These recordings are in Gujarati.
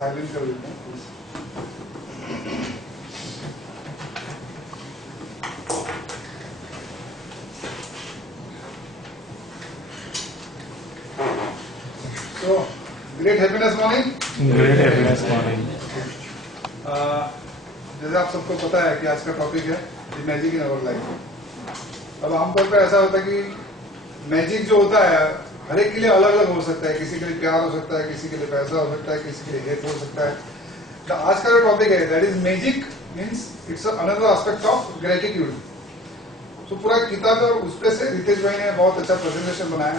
साइलेंट कर देते हैं। So, great happiness morning. Great happiness morning. जैसे आप सबको पता है कि आज का टॉपिक है मैजिक इन अवर लाइफ। अब आमतौर पर ऐसा होता है कि मैजिक जो होता है हर एक के लिए अलग अलग हो सकता है। किसी के लिए प्यार हो सकता है, किसी के लिए पैसा हो सकता है, किसी के लिए हेट हो सकता है। तो आज का जो टॉपिक है that is magic means it's another aspect of gratitude. तो पूरा किताब और उस पे से रितेश भाई ने बहुत अच्छा प्रेजेंटेशन बनाया।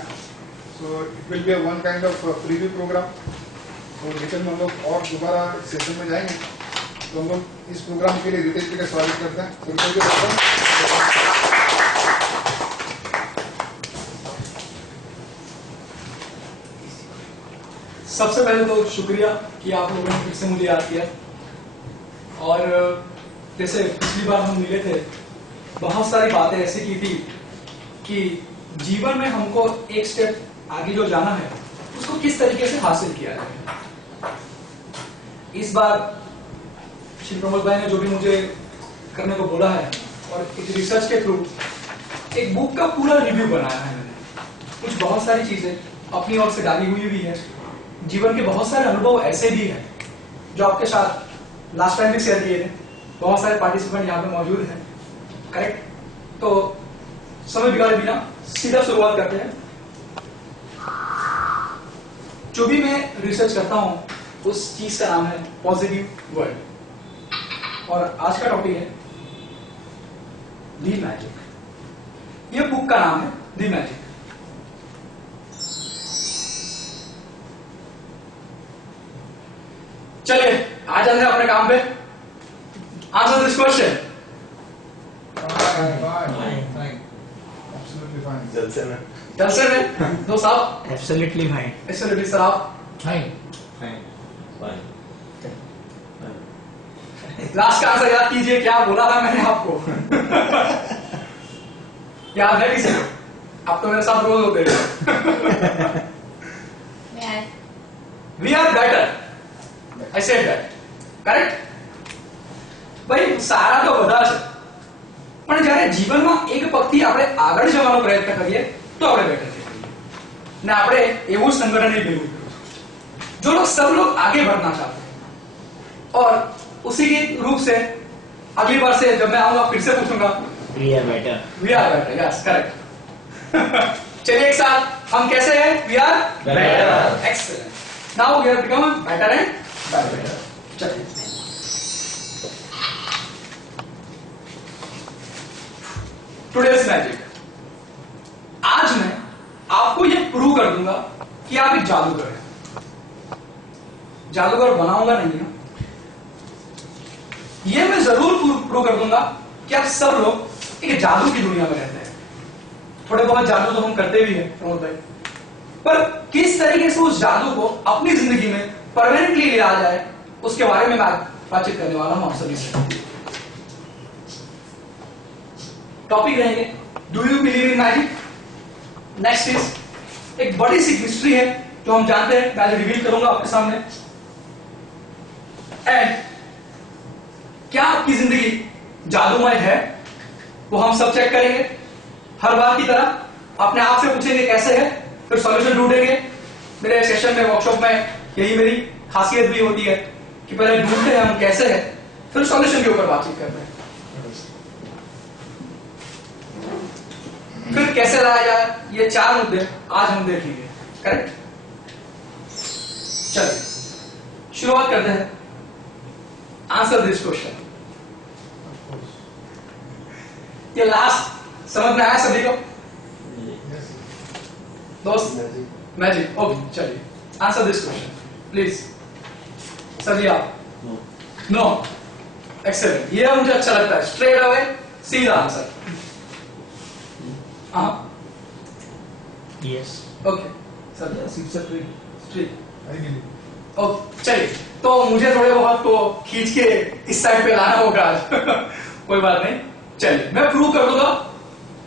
So it will be one kind of preview program. तो रिटर्न में हम लोग और दोबारा सेशन में जाएंगे। तो हम लोग इस प्रोग्राम के लिए रितेश जी का स्वागत करते हैं। तो रितेश जी सबसे पहले तो शुक्रिया कि आप लोगों ने फिर से मुझे याद किया। और जैसे पिछली बार हम मिले थे, बहुत सारी बातें ऐसी की थी कि जीवन में हमको एक स्टेप आगे जो जाना है उसको किस तरीके से हासिल किया जाए। इस बार श्री प्रमोद भाई ने जो भी मुझे करने को बोला है और एक रिसर्च के थ्रू एक बुक का पूरा रिव्यू बनाया है मैंने। कुछ बहुत सारी चीजें अपनी ओर से डाली हुई भी है। जीवन के बहुत सारे अनुभव ऐसे भी हैं जो आपके साथ लास्ट टाइम भी शेयर किए थे। बहुत सारे पार्टिसिपेंट यहाँ पे मौजूद हैं, करेक्ट? तो समय बिगाड़े बिना सीधा शुरुआत करते हैं। जो भी मैं रिसर्च करता हूं उस चीज का नाम है पॉजिटिव वर्ल्ड। और आज का टॉपिक है दी मैजिक। ये बुक का नाम है दी मैजिक। चलिए आ जाते हैं अपने काम पे। Answer this question. जलसे में जलसे में दो साहब Absolutely fine. एब्सोल्युटली सर आप Fine. लास्ट का आंसर याद कीजिए। क्या बोला था मैंने आपको? याद है किसी को? आप तो मेरे साथ रोज होते हैं। We are better. I said that. Correct? ભાઈ સારા તો બધા છે, પણ જ્યારે જીવનમાં એક પગથી આપણે આગળ જવાનો પ્રયત્ન કરીએ તો આપણે બેટર થઈએ। ને આપણે એવું સંગઠન नहीं भेजू जो लोग सब लोग आगे बढ़ना चाहते हैं। और उसी के रूप से अगली बार से जब मैं आऊंगा फिर से पूछूंगा We are better. We are better. Yes correct. चलिए एक साथ हम कैसे हैं? We are Better. Excellent. Now we are become better and better. चलिए टुडेज मैजिक। आज मैं आपको यह प्रूव कर दूंगा कि आप एक जादूगर हैं। जादूगर बनाऊंगा नहीं है, यह मैं जरूर प्रूव कर दूंगा कि आप सब लोग एक जादू की दुनिया में रहते हैं। थोड़े बहुत जादू तो हम करते भी हैं प्रमोद भाई, पर किस तरीके से उस जादू को अपनी जिंदगी में परमानेंटली ले आ जाए उसके बारे में मैं बातचीत करने वाला हूं आप सभी से। टॉपिक रहेंगे do you believe in magic. Next is एक बड़ी सी हिस्ट्री है जो हम जानते हैं, मैं रिवील करूंगा आपके सामने। एंड क्या आपकी जिंदगी जादूमय है वो हम सब चेक करेंगे। हर बार की तरह अपने आप से पूछेंगे कैसे है, फिर सॉल्यूशन ढूंढेंगे। मेरे सेशन में वर्कशॉप में यही मेरी खासियत भी होती है कि पहले ढूंढते हैं हम कैसे है, फिर सॉल्यूशन के ऊपर बातचीत करते हैं। फिर कैसे लाया जाए, ये चार मुद्दे आज हम देखेंगे। करेक्ट? चलिए शुरुआत करते हैं। Answer this question. ये लास्ट समझ में आया सभी को? दोस्त मैजिक। ओके चलिए answer this question please. Sir जी आप? नो। एक्सेलेंट। ये मुझे अच्छा लगता है। स्ट्रेट अवे सीधा आंसर। हाँ Yes. ओके सर ओके चलिए। तो मुझे थोड़े बहुत तो खींच के इस साइड पे लाना होगा आज। कोई बात नहीं। चलिए मैं प्रूव कर दूंगा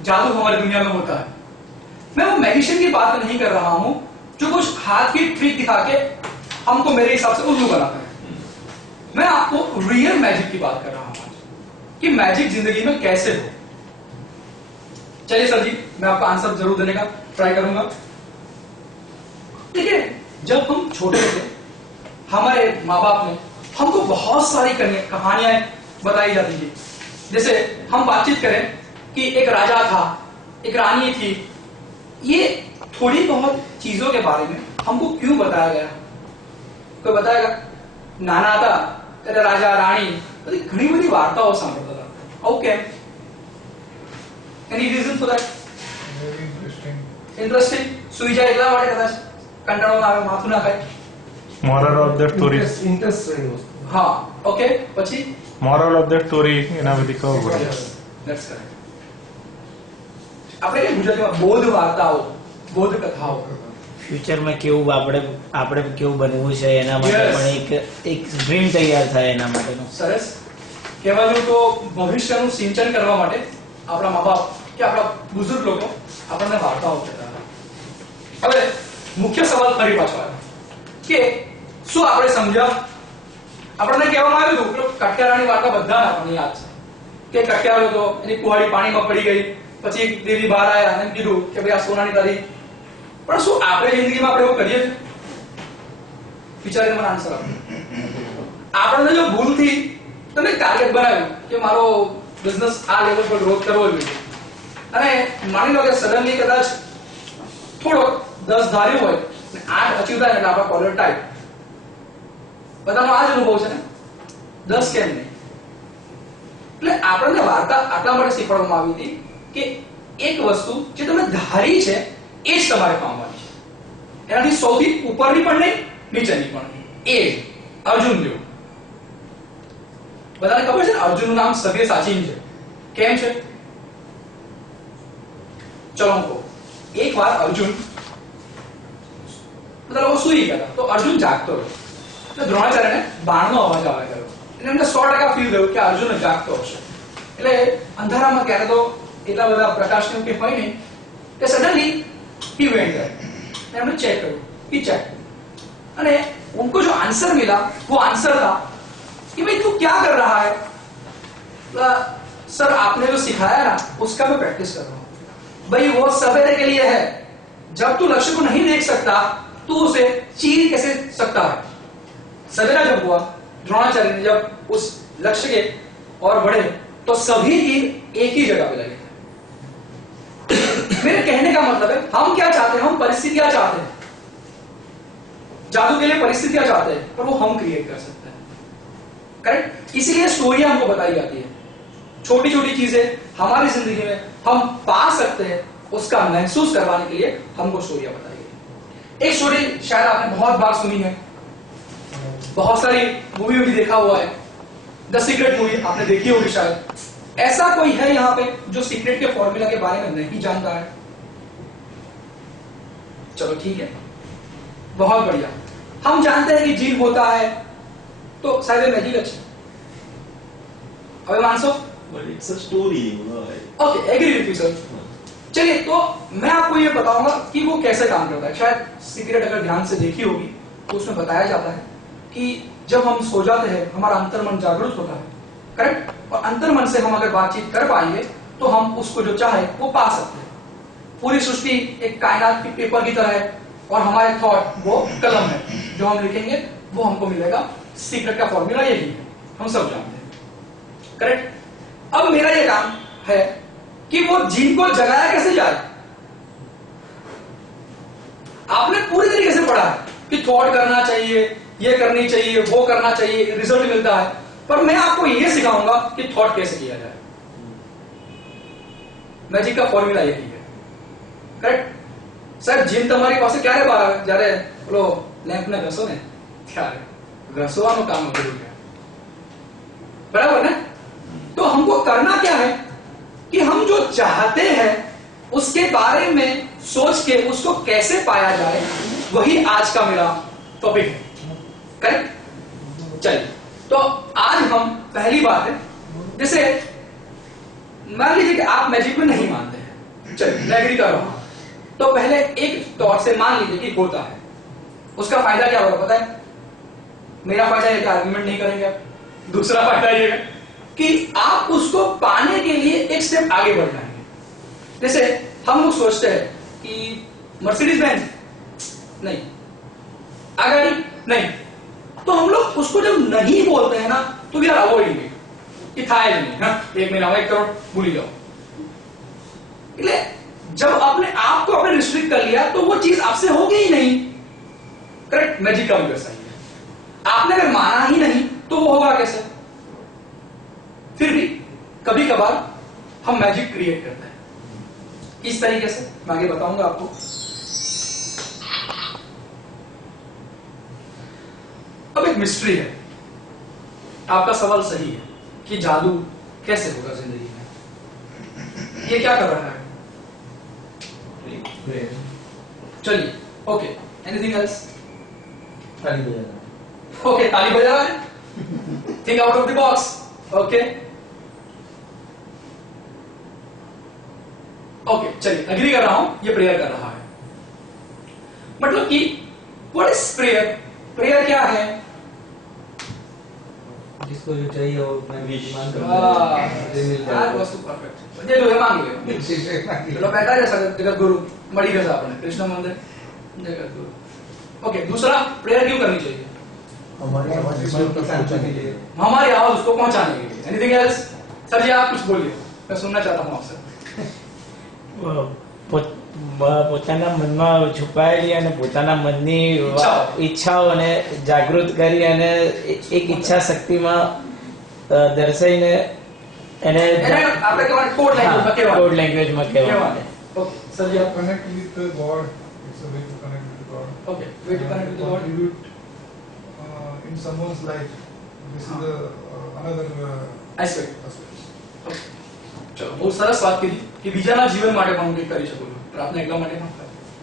जादू हमारी दुनिया में होता है। मैं वो मैजिशियन की बात नहीं कर रहा हूं जो कुछ हाथ की ट्रिक दिखा के हमको मेरे हिसाब से उल्लू बनाते हैं। मैं आपको रियल मैजिक की बात कर रहा हूं आज, कि मैजिक जिंदगी में कैसे हो। चलिए सर जी, मैं आपका आंसर जरूर देने का ट्राई करूंगा। देखिए, जब हम छोटे थे, हमारे माँ बाप ने हमको बहुत सारी कहानियां बताई जाती थी। जैसे हम बातचीत करें कि एक राजा था, एक रानी थी, ये थोड़ी बहुत चीजों के बारे में हमको क्यों बताया गया? कोई बताएगा? नाना था, तेरे राजा रानी, घनी बड़ी वार्ताओं सांभळता था। Okay, any reason for that? Very interesting. Interesting. સુઈ જાય એટલા માટે કદાચ કંટાળો ના આવે, માથું ના ખાય. Moral of the story. Interest રહી વસ્તુ. હા, ઓકે. પછી Moral of the story એના બધી ખબર પડે. Let's correct. આપણે કે ગુજરાતીમાં બોધ વાર્તાઓ, બોધ કથાઓ. ફ્યુચરમાં કેવું આપણે કેવું બનવું છે એના માટે Yes. પણ એક ડ્રીમ તૈયાર થાય એના માટેનું. સરસ. કહેવાનું તો ભવિષ્યનું સિંચન કરવા માટે આપણા મા બાપ કે આપણા બુઝુર્ગ લોકો આપણને વાર્તાઓ કહેતા હતા. હવે મુખ્ય સવાલ ફરી પાછો આવ્યો કે શું આપણે સમજ્યા? આપણને કહેવામાં આવ્યું હતું કે કઠિયારાની વાર્તા બધાને આપણને યાદ છે કે કઠિયારો હતો, એની કુહાડી પાણીમાં પડી ગઈ, પછી એક દેવી બહાર આવ્યા અને કીધું કે ભાઈ આ સોનાની તારી. પણ શું આપણે જિંદગીમાં આપણે એવું કરીએ છીએ? વિચારીને મને આન્સર આપો. આપણને જો ભૂલથી તમે ટાર્ગેટ બનાવ્યું કે મારો બિઝનેસ આ લેવલ પર ગ્રોથ કરવો જોઈએ, અને માની લો કે સડનલી કદાચ થોડો 10 ધાર્યું હોય અને 8 અચીવ થાય એટલે આપણા કોલર ટાઈટ. બધાનો આ જ અનુભવ છે ને, 10 કેમ નહીં? એટલે આપણને વાર્તા આટલા માટે શીખવાડવામાં આવી હતી કે એક વસ્તુ જે તમે ધારી છે એ જ તમારે પામવાની છે, એનાથી સૌથી ઉપરની પણ નહીં, નીચેની પણ નહીં. એ અર્જુન જેવું. બધાને ખબર છે ને અર્જુનનું નામ સવ્યસાચી છે. કેમ છે? ચલો હું કહું. એકવાર અર્જુન, બધા લોકો સૂઈ ગયા તો અર્જુન જાગતો રહ્યો. એટલે દ્રોણાચાર્યને બાણનો અવાજ આવ્યા કર્યો. એટલે એમને 100% ફીલ થયું કે અર્જુન જાગતો હશે. એટલે અંધારામાં ક્યારે તો એટલા બધા પ્રકાશનું કે હોય નહીં કે સડનલી ही वेंट गए, हमने चेक करो, ही चेक, अरे उनको जो आंसर मिला वो आंसर था कि भाई तू क्या कर रहा है? सर आपने जो सिखाया ना उसका मैं प्रैक्टिस कर रहा हूं. भाई वो सवेरे के लिए है, जब तू लक्ष्य को नहीं देख सकता तू उसे चीर कैसे सकता है? सवेरा जब हुआ, द्रोणाचार्य ने जब उस लक्ष्य के और बढ़े तो सभी तीर एक ही जगह पे लगे. मेरे कहने का मतलब है हम क्या चाहते हैं? हम परिस्थितियां चाहते हैं. जादू के लिए परिस्थितियां चाहते हैं, पर वो हम क्रिएट कर सकते हैं. करेक्ट? इसीलिए स्टोरियां हमको बताई जाती है. छोटी छोटी चीजें हमारी जिंदगी में हम पा सकते हैं, उसका महसूस करवाने के लिए हमको स्टोरियां बताई गई. एक स्टोरी शायद आपने बहुत बार सुनी है, बहुत सारी मूवी में भी देखा हुआ है. द सीक्रेट मूवी आपने देखी होगी शायद. ऐसा कोई है यहाँ पे जो सीक्रेट के फॉर्मूला के बारे में नहीं जानता है? चलो ठीक है, बहुत बढ़िया. हम जानते हैं कि जीन होता है तो शायद मैजिक अच्छी. अभी मानसो? But it's a story, right? Okay, agree with you sir. चलिए, तो मैं आपको ये बताऊंगा कि वो कैसे काम करता है. शायद सीक्रेट अगर ध्यान से देखी होगी तो उसमें बताया जाता है कि जब हम सो जाते हैं हमारा अंतर्मन जागृत होता है. करेक्ट? और अंतर्मन से हम अगर बातचीत कर पाएंगे तो हम उसको जो चाहे वो पा सकते हैं. पूरी सृष्टि एक कायनात की पेपर की तरह है और हमारे थॉट वो कलम है. जो हम लिखेंगे वो हमको मिलेगा. सीक्रेट का फॉर्मूला यही है, हम सब जानते हैं. करेक्ट? अब मेरा ये काम है कि वो जीन को जगाया कैसे जाए. आपने पूरी तरीके से पढ़ा है कि थॉट करना चाहिए, ये करनी चाहिए, वो करना चाहिए, रिजल्ट मिलता है. पर मैं आपको ये सिखाऊंगा कि थॉट कैसे किया जाए. मैजिक का फॉर्मूला यही है. करेक्ट? सर જીન તમારી પાસે ક્યારે બહાર આવે? જ્યારે પેલો લેમ્પ ને ઘસો ને ત્યારે ઘસવાનું કામ કર્યું છે. બરાબર ને? तो हमको करना क्या है कि हम जो चाहते हैं उसके बारे में सोच के उसको कैसे पाया जाए, वही आज का मेरा टॉपिक है. करेक्ट? चलिए, तो आज हम पहली बात है, जैसे मान लीजिए कि आप मैजिक में नहीं मानते हैं. चलिए, मैं एग्री कर रहा हूं. तो पहले एक तौर से मान लीजिए कि होता है. उसका फायदा क्या होगा पता है? मेरा फायदा है कि आर्गुमेंट नहीं करेंगे आप। दूसरा फायदा ये है कि आप उसको पाने के लिए एक स्टेप आगे बढ़ जाएंगे। जैसे हम लोग सोचते हैं कि मर्सिडीज बेंज नहीं, अगाड़ी नहीं, तो हम लोग उसको जब नहीं बोलते हैं ना तो वी आर अवॉइडिंग कि था नहीं, हाँ 1 महीना 1 करोड़ भूल ही जाओ। इसलिए जब अपने आप को आपने रिस्ट्रिक्ट कर लिया तो वो चीज आपसे होगी ही नहीं। करेक्ट, मैजिक का भी वैसा ही है। आपने अगर माना ही नहीं तो वो होगा कैसे? फिर भी कभी कभार हम मैजिक क्रिएट करते हैं। इस तरीके से मैं आगे बताऊंगा आपको। अब एक मिस्ट्री है। आपका सवाल सही है कि जादू कैसे होगा जिंदगी में, ये क्या कर रहा है? चलिए, ओके, एनीथिंग एल्स? ताली बजा रहा ओके, ताली बजा रहा है। Think out of the box. Okay okay, चलिए, अग्री कर रहा हूं, ये प्रेयर कर रहा है। मतलब कि व्हाट इज प्रेयर? प्रेयर क्या है? जिसको जो चाहिए वो मैं मांग यार वस्तु परफेक्ट, ये जो है मांग लिया। चलो बैठा जैसा जगत गुरु मणि का आपने कृष्ण मंदिर जगत गुरु। ओके, दूसरा, प्रेयर क्यों करनी चाहिए? हमारी आवाज उसको पहुंचाने के लिए। हमारी आवाज उसको पहुंचाने के लिए। Anything else? सर जी आप कुछ बोलिए, मैं सुनना चाहता हूं आपसे। પોતાના મનમાં છુપાયેલી અને પોતાના મનની ઈચ્છાઓને જાગૃત કરી અને એક ઈચ્છા શક્તિમાં દર્શાઈને એને આપણે કહેવાય કોડ લેંગ્વેજમાં કહેવાય, કોડ લેંગ્વેજમાં કહેવાય. ઓકે સર જી આપ Connect with God. It's a way to connect with God. Okay way to connect with God Contribute in someone's life. This is the another aspect. aspect. Okay, ચલો બહુ સરસ વાત કરી કે બીજાના જીવન માટે પણ હું કંઈક કરી શકું છું, પ્રાર્થના એકલા માટે પણ.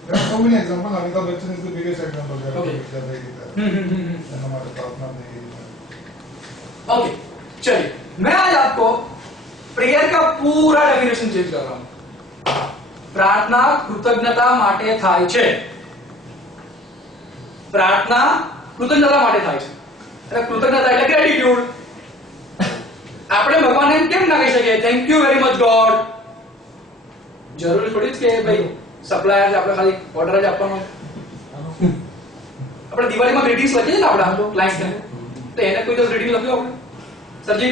There are so many examples. Amitabh Bachchan is the biggest example. That Okay. that way that. And हमारे प्रार्थना में ओके, चलिए, मैं आज आपको प्रेयर का पूरा डेफिनेशन चेंज कर रहा हूं। प्रार्थना कृतज्ञता માટે થાય છે। प्रार्थना कृतज्ञता માટે થાય છે। એટલે કૃતજ્ઞતા એટલે ગ્રેટિટ્યુડ। આપણે ભગવાનને કેમ ના કહી શકીએ thank you very much God? જરૂરી થોડી જ કે ભાઈ સપ્લાયર આપણે ખાલી ઓર્ડર જ આપવાનો। આપણે દિવાળીમાં ગ્રીટિંગ્સ લખીએ ને આપણા ક્લાયન્ટને, તો એને કોઈ દિવસ ગ્રીટિંગ લખ્યો આપણે? સરજી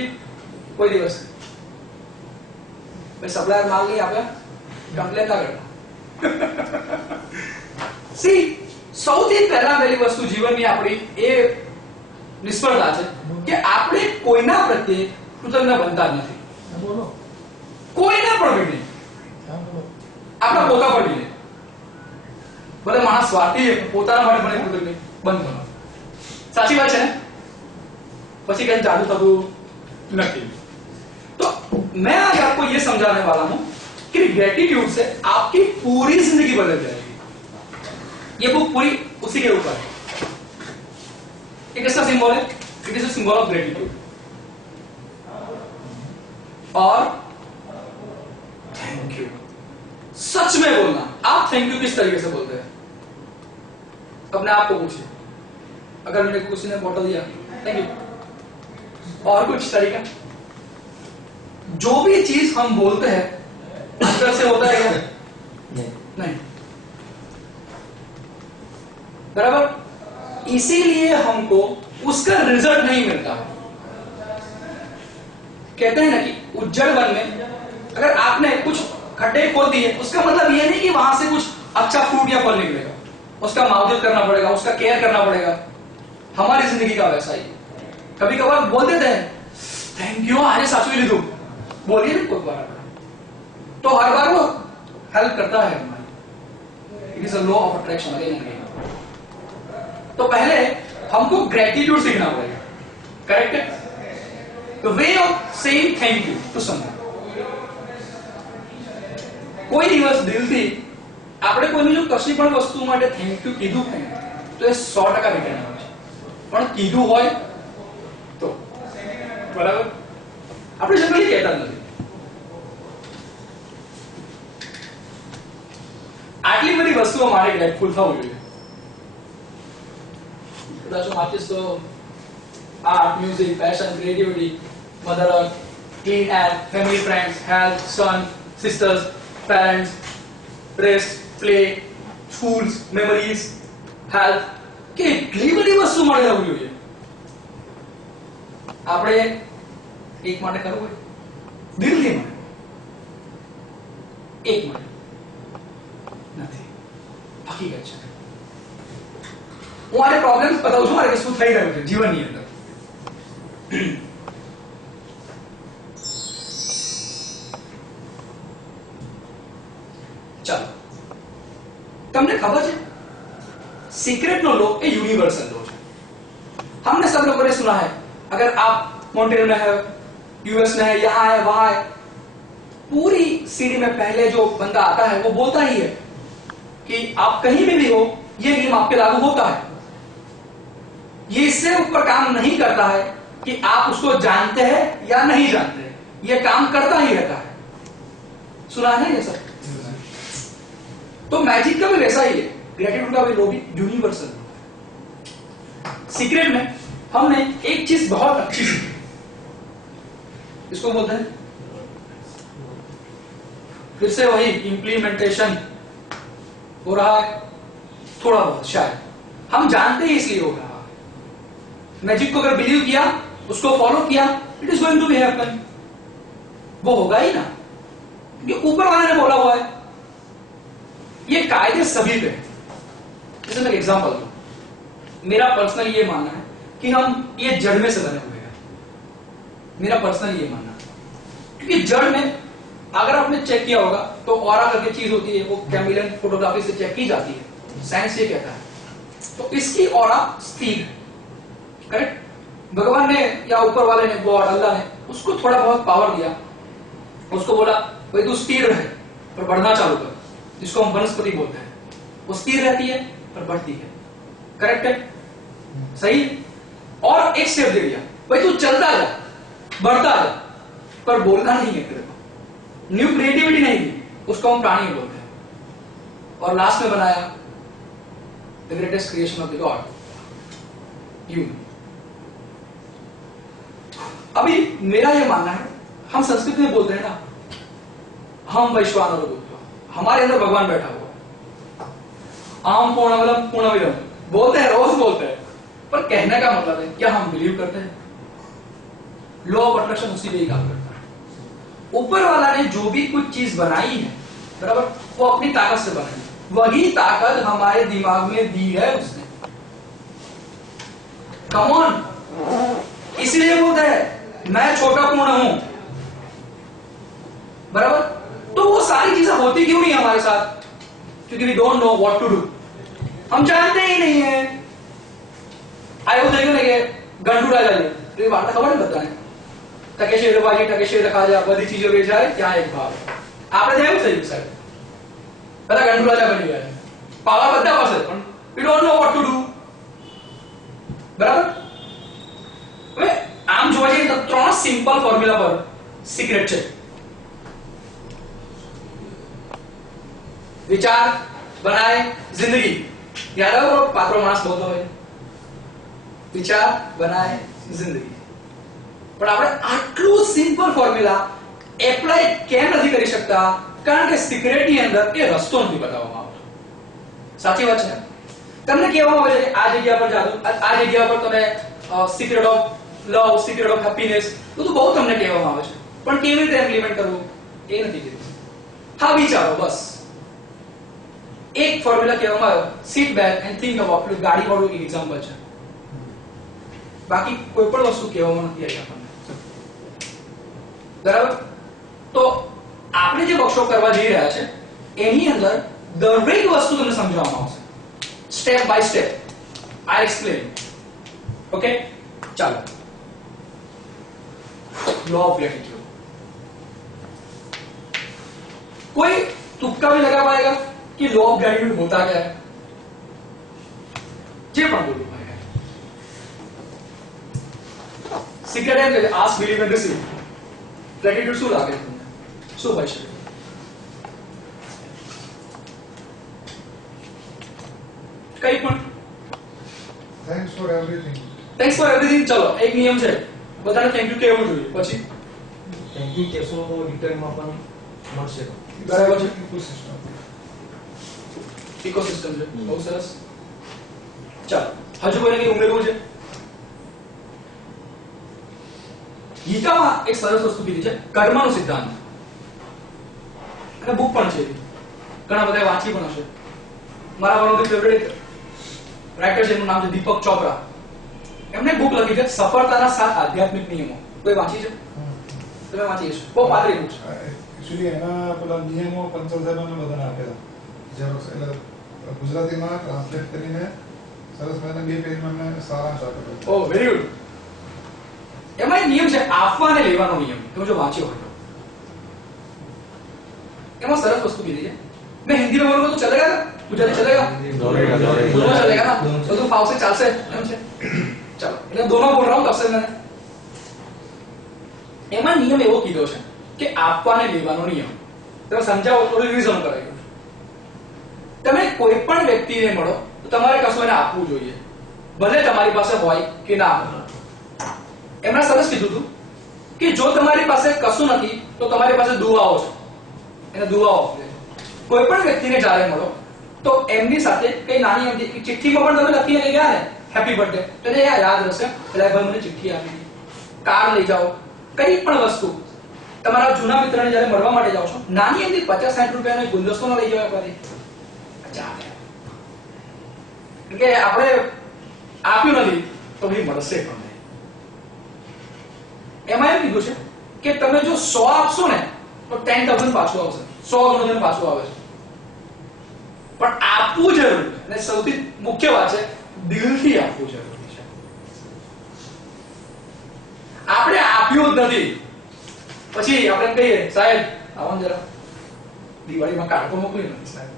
કોઈ દિવસ? ભાઈ સપ્લાયર માલ નહીં આપે, કમ્પ્લેન ના કરતા। સી સૌથી પહેલા પહેલી વસ્તુ જીવનની આપણી એ નિષ્ફળતા છે કે આપણે કોઈના પ્રત્યે કૃતજ્ઞ બનતા જ નથી। કોઈના પણ નહીં, આપણા પોતા પર નહીં। ભલે માણસ સ્વાર્થી છે, પોતાના માટે મને કૃતજ્ઞ બંધ કરો। સાચી વાત છે ને? પછી કઈ જાદू થતું નથી। तो मैं आज आपको ये समझाने वाला हूं कि ग्रेटिट्यूड से आपकी पूरी जिंदगी बदल जाएगी। ये बुक पूरी उसी के ऊपर है। ये किसका सिंबल है? It is a symbol of gratitude. और थैंक यू, सच में बोलना। आप थैंक यू किस तरीके से बोलते हैं? अपने आप को पूछिए। अगर मैंने किसी ने बॉटल दिया थैंक यू, और कुछ तरीका? जो भी चीज हम बोलते हैं अंदर से होता है क्या? नहीं। बराबर, इसीलिए हमको उसका रिजल्ट नहीं मिलता। कहते हैं ना कि उज्जड़ वन में अगर आपने कुछ खड्डे खोद दिए, उसका मतलब ये नहीं कि वहां से कुछ अच्छा फ्रूट या फल निकलेगा। उसका मावजत करना पड़ेगा, उसका केयर करना पड़ेगा। हमारी जिंदगी का वैसा ही। कभी कभार बोल देते हैं थैंक यू आज साचवी लीधु, बोलिए ना कोई बार, तो हर बार वो हेल्प करता है हमारी। It is a law of attraction again and again. तो पहले हमको ग्रेटिट्यूड सीखना पड़ेगा। करेक्ट है? The way of saying thank you to someone. કોઈ દિવસ દિલથી આપણે કોઈની જો કશી પણ વસ્તુ માટે થેન્ક યુ કીધું હોય તો એ 100% રિટર્ન આવે છે। પણ કીધું હોય તો બરાબર, આપણે જનરલી કહેતા નથી। આટલી બધી વસ્તુઓ મારે ગ્રેટફુલ થવું જોઈએ। કદાચ હું આપીશ તો art, music, passion, creativity, mother earth, clean air, family, friends, health, son, sisters, parents, rest, play, schools, memories, health. કેટલી બધી વસ્તુ મળી આવવી જોઈએ. આપણે એક માટે કરવું હોય દિલથી માટે એક માટે નથી. હકીકત છે. હું આને પ્રોબ્લેમ્સ બતાવું છું મારે કે શું થઈ રહ્યું છે જીવનની અંદર. ચાલો તમને खबर है सीक्रेट नो लॉ ए यूनिवर्सल लॉ है. हमने सब लोगों ने सुना है. अगर आप मॉन्ट्रियल में है, यूएस में है, यहाँ है, वहां है, पूरी सीढ़ी में पहले जो बंदा आता है वो बोलता ही है कि आप कहीं में भी हो ये नियम आप पे लागू होता है. ये इससे ऊपर काम नहीं करता है कि आप उसको जानते हैं या नहीं जानते हैं, ये काम करता ही रहता है. सुना है ये सब. तो मैजिक का भी वैसा ही है, ग्रेटिट्यूड का भी लॉ भी यूनिवर्सल है. सीक्रेट में हमने एक चीज बहुत अच्छी सीखी, इसको बोलते हैं फिर से वही इंप्लीमेंटेशन हो रहा है थोड़ा बहुत. शायद हम जानते ही इसलिए हो रहा है. मैजिक को अगर बिलीव किया, उसको फॉलो किया, it is going to be happen. वो होगा ही ना, क्योंकि ऊपर वाले ने बोला हुआ है. ये कायदे सभी पे. जैसे मैं एग्जांपल दूं, मेरा पर्सनल ये मानना है कि हम ये जड़ में से बने हुए हैं. मेरा पर्सनल ये मानना है, क्योंकि जड़ में अगर आपने चेक किया होगा तो ऑरा करके चीज होती है, वो कैमिलियन फोटोग्राफी से चेक की जाती है. साइंस ये कहता है. तो इसकी ऑरा स्थिर है. करेक्ट. भगवान ने या ऊपर वाले ने, गॉड अल्लाह ने उसको थोड़ा बहुत पावर दिया. उसको बोला भाई तू स्थिर रहे पर बढ़ना चालू कर, जिसको हम वनस्पति बोलते हैं. वो स्थिर रहती है पर बढ़ती है. करेक्ट है, सही. और एक स्टेप दे दिया, भाई तू चलता जा, बढ़ता जा, पर बोलना नहीं है तेरे को. न्यू क्रिएटिविटी नहीं दी, उसको हम प्राणी बोलते हैं. और लास्ट में बनाया the greatest creation of the God, human. अभी मेरा ये मानना है, हम संस्कृत में बोलते हैं ना, हम वैश्वानर भूत्वा, हमारे अंदर भगवान बैठा हुआ. आम पूर्णमदम पूर्णमिदम बोलते हैं, रोज बोलते हैं, पर कहने का मतलब है क्या हम बिलीव करते हैं? लॉ ऑफ अट्रैक्शन उसी पे ही काम करता है. ऊपर वाला ने जो भी कुछ चीज बनाई है, बराबर, वो अपनी ताकत से बनाई. वही ताकत हमारे दिमाग में दी है उसने. Come on. इसलिए बोलते हैं मैं छोटा पूर्ण हूं, बराबर. तो वो सारी चीजें होती क्यों नहीं हमारे साथ? क्योंकि we don't know what to do. हम जानते ही नहीं है. आयो देखो ना કે ગંડુ રાજા છે, એ વાર્તા ખબર ને બધાને. ટકેશી રવાજી ટકેશી રખાજા બધી ચીજો વેચાય ત્યાં એક ભાવ. આપણે થયું થયું સાહેબ, બધા ગંડુ રાજા બની ગયા. પાવર બધા પાસે પણ we don't know what to do. બરાબર. હવે આમ જોવા જઈએ તો ત્રણ સિમ્પલ ફોર્મ્યુલા પર સિક્રેટ છે. विचार बनाए जिंदगी. याद है वो पात्रो मानस बोलता હોય, विचार बनाए जिंदगी. પણ આપણે આટલું સિમ્પલ ફોર્મ્યુલા એપ્લાય કેમ નથી કરી શકતા? કારણ કે સિક્રેટની અંદર એ રસ્તો નથી બતાવવામાં આવતો. સાચી વાત છે. તમને કહેવામાં આવે છે આ જગ્યા પર જાદુ, આ જગ્યા પર તમે secret of love, secret of happiness, બધું બહુ તમને કહેવામાં આવે છે, પણ કેવી રીતે ઇમ્પ્લિમેન્ટ કરવું એ નથી કીધું. હા વિચારો બસ. एक फॉर्मूला કહેવામાં આવ્યો, sit back and think about. ગાડી વાળું એક એક્ઝામ્પલ છે, બાકી કોઈ પણ વસ્તુ કહેવામાં નથી આવી આપણને. બરાબર. તો આપણે જે વર્કશોપ કરવા જઈ રહ્યા છે એની અંદર દરેક વસ્તુ તમને સમજાવવામાં આવશે, step by step. I explain. Okay, ચાલો. Law of gratitude. कोई तुक्का भी लगा पाएगा कि लॉ ऑफ ग्रेटिट्यूड होता क्या है? जे पण बोलू पाएगा. सीक्रेट है कि ask, believe and receive. Gratitude શું લાગે તમને? શું હોય શકે? કઈ પણ. Thanks for everything. Thanks for everything. ચલો એક નિયમ છે, બધાને થેન્ક યુ કહેવું જોઈએ, પછી થેન્ક યુ કહેશો તો રિટર્નમાં પણ મળશે. બરાબર છે. ઇકોસિસ્ટમ. ઇકોસિસ્ટમ છે, બહુ સરસ. ચાલો હજુ કોઈને કઈ ઉમેરવું છે? ગીતામાં એક સરસ વસ્તુ કીધી છે, કર્મનો સિદ્ધાંત, અને બુક પણ છે, ઘણા બધા વાંચી પણ હશે. મારા one of the favourite writer છે, એનું નામ છે દીપક ચોપરા. એમને બુક લખી છે સફળતાના 7 આધ્યાત્મિક નિયમો. કોઈ વાંચી છે? તમે વાંચી હશે, બહુ પાતળી બુક છે. એકચ્યુઅલી એના પેલા નિયમો પંચલ સાહેબને બધાને આપેલા ઝેરોક્સ, એટલે ગુજરાતીમાં ટ્રાન્સલેટ કરીને સરસ મજાના 2 પેજમાં એમને સારાંશ આપેલો. ઓ વેરી ગુડ. એમાં એક નિયમ છે આપવા અને લેવાનો નિયમ. તમે જો વાંચ્યો હોય તો એમાં સરસ વસ્તુ કીધી છે. मैं हिंदी में बोलूंगा तो चलेगा ना? गुजराती चलेगा? दौड़ेगा दोनों चलेगा ना? तो तुम फावसे चालसे एम છે. चलो એટલે दोनों बोल रहा हूं तब से मैंने એમાં નિયમ એવો કીધો છે કે આપવા અને લેવાનો નિયમ. તમે સમજાવો, થોડું રિવિઝન કરાવ્યું. તમે કોઈ પણ વ્યક્તિને મળો તો તમારે કશું એને આપવું જોઈએ, ભલે તમારી પાસે હોય કે ના હોય. એમણે સરસ કીધું હતું કે જો તમારી પાસે કશું નથી તો તમારી પાસે દુઆઓ છે, એને દુઆઓ આપો. કોઈ પણ વ્યક્તિને જ્યારે મળો તો એમની સાથે કઈ નાની એમની ચિઠ્ઠીમાં પણ તમે લખીને લઈ ગયા ને હેપી બર્થડે, તો એને યાદ રહેશે એટલે ભાઈ મને ચિઠ્ઠી આપી, કાર લઈ જાઓ, કઈ પણ વસ્તુ. તમારા જૂના મિત્રને જ્યારે મળવા માટે જાઓ છો, નાની એમની 50-60 રૂપિયાનો ગુલદસ્તો લઈ જાઓ એકવારથી, ચાલે. કે આપણે આપ્યું નથી તો ભાઈ મળશે પણ નહીં. એમાં એમ કીધું છે કે તમે જો 100 આપશો ને તો 10,000 પાછું આવશે, 100 ગણું પાછું આવે છે. પણ આપવું જરૂરી છે, અને સૌથી મુખ્ય વાત છે દિલથી આપવું જરૂરી છે. આપણે આપ્યું જ નથી પછી આપણે કહીએ સાહેબ આવો જરા દિવાળીમાં કાર્ડો મોકલી નથી સાહેબ.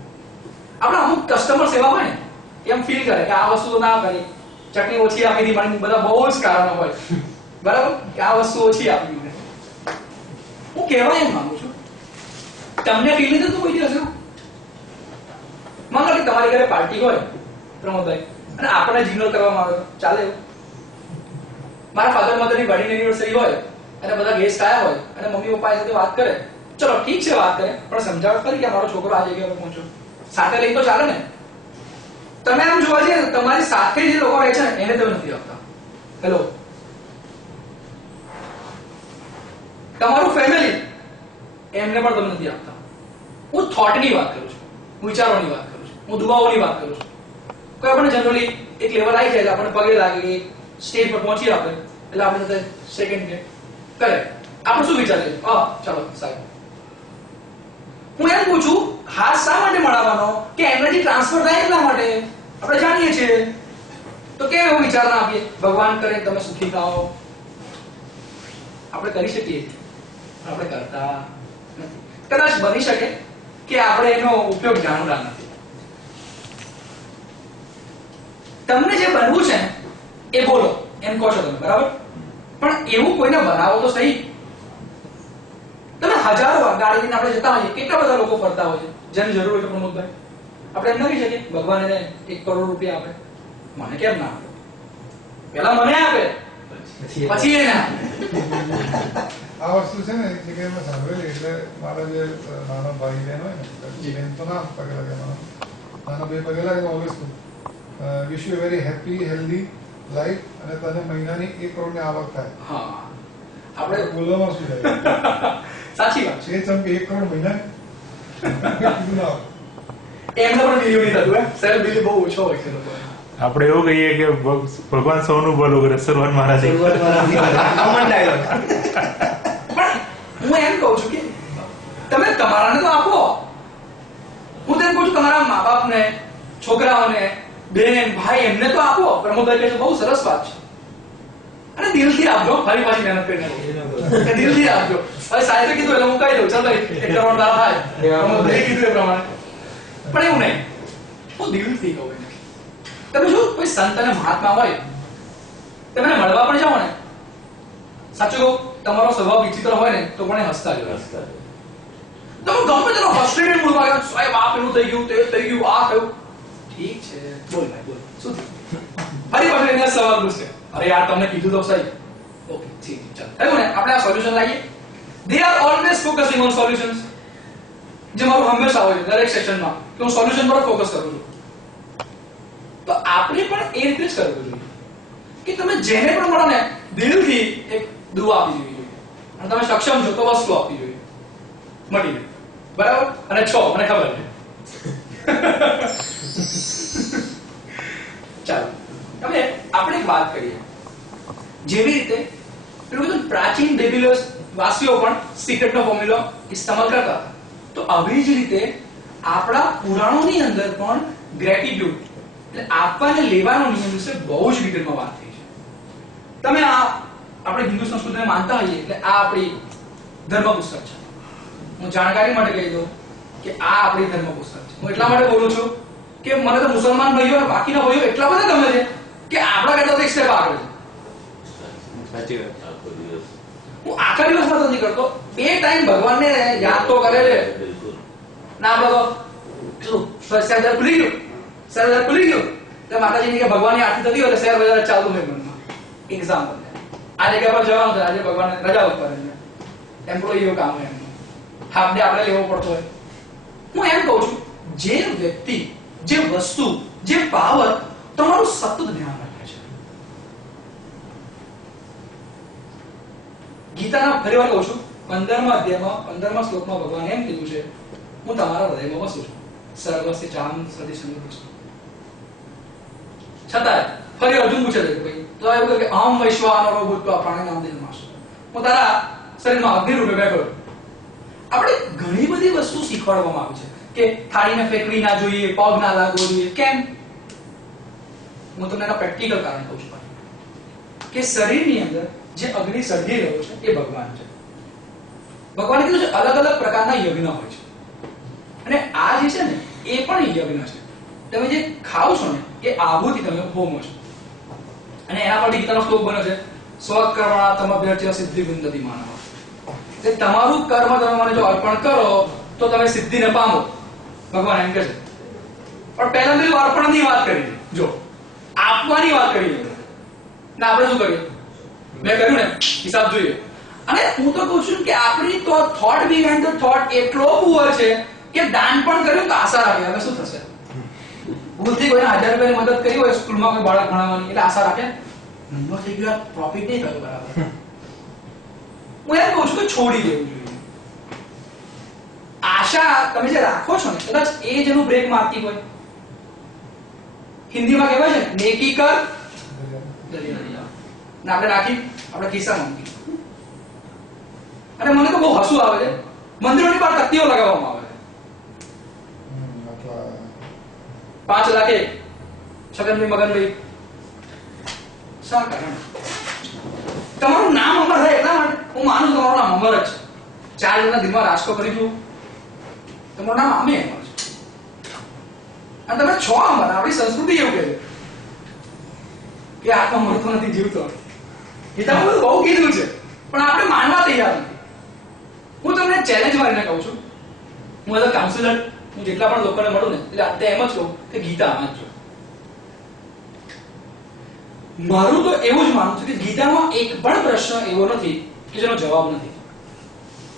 આપણે અમુક કસ્ટમર સેવા હોય ને એમ ફીલ કરે કે આ વસ્તુ તો ના કરી, ચટણી ઓછી આપી દી, મને બધા બહુ જ કારણો હોય બરાબર કે આ વસ્તુ ઓછી આપી દીધી. હું કહેવા એમ માંગુ છું, તમને ફીલ નહીં થતું કોઈ દિવસ એવું? માનો કે તમારી ઘરે પાર્ટી હોય પ્રમોદભાઈ, અને આપણે જિગ્નલ કરવામાં આવે, ચાલે એવું? મારા ફાધર મધરની વેડિંગ એનિવર્સરી હોય અને બધા ગેસ્ટ આવ્યા હોય અને મમ્મી પપ્પા સાથે વાત કરે, ચલો ઠીક છે વાત કરે, પણ સમજાવટ કરી કે મારો છોકરો આ જગ્યા પર પહોંચ્યો, સાથે લઈ તો ચાલે ને. તમે એમ જોવા જઈએ તમારી સાથે જે લોકો રહે છે ને એને તમે નથી આપતા. હેલો, તમારું ફેમિલી એમને પણ તમે નથી આપતા. હું થોટની વાત કરું છું, હું વિચારોની વાત કરું છું, હું દુઆઓની વાત કરું છું. કોઈ આપણે જનરલી એક લેવલ આવી જાય એટલે આપણે પગે લાગે, સ્ટેજ પર પહોંચી આપણે એટલે આપણે સેકન્ડ કે કરે, આપણે શું વિચારીએ? ચાલો સાહેબ. હું એમ પૂછું, હાથ શા માટે મળાવવાનો? કે એનર્જી ટ્રાન્સફર થાય એટલા માટે. આપણે જાણીએ છીએ તો કેમ એવો વિચાર ના આપીએ ભગવાન કરે તમે સુખી થાઓ? આપણે કરી શકીએ, આપણે કરતા નથી. કદાચ બની શકે કે આપણે એનો ઉપયોગ જાણતા નથી. તમને જે બનવું છે એ બોલો એમ કહો છો તમે, બરાબર? પણ એવું કોઈને બનાવો તો સહી. તમે હજારો ગાડી લઈને આપણે જતા હોઈએ, કેટલા બધા લોકો ફરતા હોય છે, જેની જરૂર હોય તો પ્રમોદભાઈ આપણે એમ ના કહી શકીએ ભગવાન એને 1 કરોડ રૂપિયા આપે, મને કેમ ના આપે? પેલા મને આપે પછી એને આપે. આ વસ્તુ છે ને એક જગ્યાએ મેં સાંભળેલી, એટલે મારા જે નાના ભાઈ બહેન હોય ને, બેન તો ના પગે લાગે, નાના બે પગે લાગે always wish you very happy healthy life, અને તને મહિનાની 1 કરોડની આવક થાય. હા, આપણે બોલવામાં શું થાય? સાચી વાત છે ચમકે 1 કરોડ મહિના કીધું ના આવે. એમને પણ બિલીવ નહીં થતું, સેલ્ફ બિલીવ બહુ ઓછો હોય છે લોકો. આપણે એવું કહીએ કે ભગવાન સૌનું ભલું કરે, શરૂઆત મારા છે. Common dialogue. પણ હું એમ કહું છું કે તમે તમારાને તો આપો. હું તેમ કહું છું તમારા મા બાપને, છોકરાઓને, બેન, ભાઈ એમને તો આપો. પ્રમોદભાઈ કહે છે બહુ સરસ વાત છે, અને દિલથી આપજો. ફરી પાછી મહેનત કરીને દિલથી આપજો. હવે સાહેબે કીધું એટલે હું કહી દઉં, ચાલો 1 કરોડ ના થાય, પ્રમોદભાઈ કીધું એ પ્રમાણે. પણ એવું નહીં, હું દિલથી કહું. તમે જો કોઈ સંત અને મહાત્મા હોય, તમે મળવા પણ જાઓ ને, સાચું કહું તમારો સ્વભાવ વિચિત્ર હોય ને તો પણ હસતા જ હોય. તમે ગમે તેનો ફ્રસ્ટ્રેટેડ મૂડમાં આવ્યો, સાહેબ આ પેલું થઈ ગયું, તે થઈ ગયું, આ થયું, ઠીક છે, બોલ ભાઈ બોલ, શું થયું? ફરી પાછું એને સવાલ પૂછશે, અરે યાર તમને કીધું તો સહી. ઓકે ઠીક છે, ચાલ થયું ને, આપણે આ સોલ્યુશન લાવીએ. They are always focusing on solutions. જે મારું હંમેશા હોય દરેક સેશનમાં કે હું સોલ્યુશન પર ફોકસ કરું છું. તો આપણે પણ એ રીતે જ કરવું જોઈએ કે તમે જેને પણ મળો ને દિલથી એક દુઆ આપવી જોઈએ, અને તમે સક્ષમ છો તો વસ્તુ આપવી જોઈએ, મળી ગઈ બરાબર. અને છો મને ખબર છે. ચાલો હવે આપણે એક વાત કરીએ, જેવી રીતે પેલું કીધું પ્રાચીન બેબીલોસ વાસીઓ પણ સિક્રેટનો ફોર્મ્યુલા ઇસ્તેમાલ કરતા હતા, તો આવી જ રીતે આપણા પુરાણોની અંદર પણ ગ્રેટિટ્યુડ એટલે આપવા અને લેવાનો નિયમ વિશે બહુ જ ડિટેલમાં વાત થઈ છે. તમે આ આપણે હિન્દુ સંસ્કૃતિને માનતા હોઈએ એટલે આ આપણી ધર્મ પુસ્તક છે. હું જાણકારી માટે કહી દઉં કે આ આપણી ધર્મ પુસ્તક છે. હું એટલા માટે બોલું છું કે મને તો મુસલમાન ભાઈઓ અને બાકીના ભાઈઓ એટલા બધા ગમે છે કે આપણા કરતા એક સ્ટેપ આગળ છે. સાચી વાત. હું આખા દિવસમાં નથી કરતો, બે ટાઈમ ભગવાનને યાદ તો કરે છે ના. આપણે તો શું શહેર ખુલી ગયું, શહેર ખુલી ગયું એટલે માતાજીની કે ભગવાનની આરતી થતી હોય એટલે શહેર બજાર ચાલતું હોય મનમાં. એક્ઝામ્પલ આ જગ્યા પર જવાનું છે, આજે ભગવાન રજા ઉપર છે, એમ્પ્લોયીઓ કામ હોય એમનું, હાફ ડે આપણે લેવો પડતો હોય. હું એમ કહું છું જે વ્યક્તિ, જે વસ્તુ, જે પાવર તમારું સતત ધ્યાન રાખે છે. ગીતાના ફરીવાર કહું છું 15મા અધ્યાયમાં 15મા શ્લોકમાં ભગવાન એમ કીધું છે, હું તમારા હૃદયમાં વસું છું, સર્વસ્ય ચાહમ સદી સમૃદ્ધ. છતાં ફરી અર્જુન પૂછે છે કે ભાઈ તો એવું કહે કે અહમ વૈશ્વાનરો ભૂત્વા પ્રાણીનામ દેહમાશ, હું તારા શરીરમાં અગ્નિ રૂપે બેઠો. આપણે ઘણી બધી વસ્તુ શીખવાડવામાં આવી છે કે થાળીને ફેંકવી ના જોઈએ, પગ ના લાગવો જોઈએ. કેમ? હું તમને એના પ્રેક્ટિકલ કારણ કહું છું કે શરીરની અંદર જે અગ્નિ સળગી રહ્યો છે એ ભગવાન છે. ભગવાને કીધું છે અલગ અલગ પ્રકારના યજ્ઞ હોય છે, અને આ જે છે ને એ પણ યજ્ઞ છે. તમે જે ખાઓ છો ને એ આહુતિ તમે હોમો છો, અને એના પર ગીતાનો શ્લોક બન્યો છે સ્વકર્મણા તમભ્યર્ચ્ય સિદ્ધિ વિંદતિ માનવ. તે તમારું કર્મ તમે મને જો અર્પણ કરો તો તમે સિદ્ધિને પામો, ભગવાન એમ કહે છે. પણ પહેલા તો અર્પણની વાત કરી, જો આપવાની વાત કરી ને આપણે શું કરીએ? મેં કહ્યું ને હિસાબ જોઈએ. અને હું તો કહું છું કે આપણી તો થોટ બિહાઇન્ડ ધ થોટ એટલો પુઅર છે કે દાન પણ કર્યું તો આશા રાખે હવે શું થશે. ભૂલથી કોઈને 1000 રૂપિયાની મદદ કરી હોય સ્કૂલમાં કોઈ બાળક ભણાવવાની એટલે આશા રાખે નંબર થઈ ગયો, પ્રોફિટ નહીં થયું બરાબર. હું એમ કહું છું કે છોડી દેવું જોઈએ. આશા તમે જે રાખો છો ને કદાચ એ જ એનું બ્રેક મારતી હોય. હિન્દીમાં કહેવાય છે નેકી કર દરિયા ના, આપણે રાખી આપણે ખિસ્સામાં મૂકી. અને મને તો બહુ હસવું આવે છે, મંદિરોની બહાર તકતીઓ લગાવવામાં આવે છે 5 લાખે છગનભાઈ મગનભાઈ. શા કારણે? તમારું નામ અમર થાય એટલા માટે. હું માનું છું તમારું નામ અમર જ છે. 4 જણના દિલમાં રાજ તો કરી દઉં, તમારું નામ આમે અમર છે, અને તમે છો અમર. આપણી સંસ્કૃતિ એવું કહે કે આત્મા મરતો નથી, જીવતો. ગીતામાં બહુ કીધું છે પણ આપણે માનવા તૈયાર નથી. હું તમને ચેલેન્જ મારીને કહું છું, હું એઝ અ કાઉન્સિલર હું જેટલા પણ લોકોને મળું ને એટલે અત્યારે એમ જ કહું કે ગીતા વાંચજો. મારું તો એવું જ માનવું છે કે ગીતામાં એક પણ પ્રશ્ન એવો નથી કે જેનો જવાબ નથી.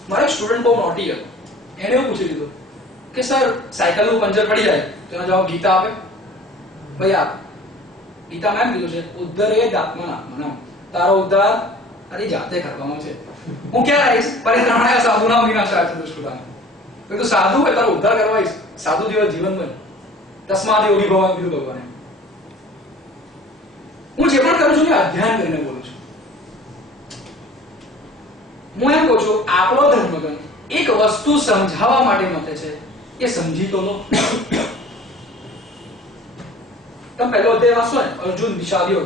મારો એક સ્ટુડન્ટ બહુ નોટી હતો, એને એવું પૂછી લીધું કે સર સાયકલનું પંચર પડી જાય તો એનો જવાબ ગીતા આપે. ભાઈ આપ ગીતામાં એમ કીધું છે ઉદ્ધરેદ આત્મનાત્મનમ, તારો ઉદ્ધાર તારી જાતે કરવાનો છે. હું ક્યાં આવીશ? પરિત્રાણાય સાધુનાં વિનાશાય દુષ્કૃતામ. તો સાધુ એ તારો ઉદ્ધાર કરવા આવીશ, સાધુ જેવા જીવન બન. તસ્માદ યોગી ભવ કીધું ભગવાને. હું જે પણ કરું છું એ અધ્યયન કરીને બોલું છું. હું એમ કહું છું આપણો ધર્મગ્રંથ એક વસ્તુ સમજાવવા માટે મતે છે કે સમજી તો લો. તમે પહેલો અધ્યાય વાંચો ને અર્જુન વિષાદ્યો,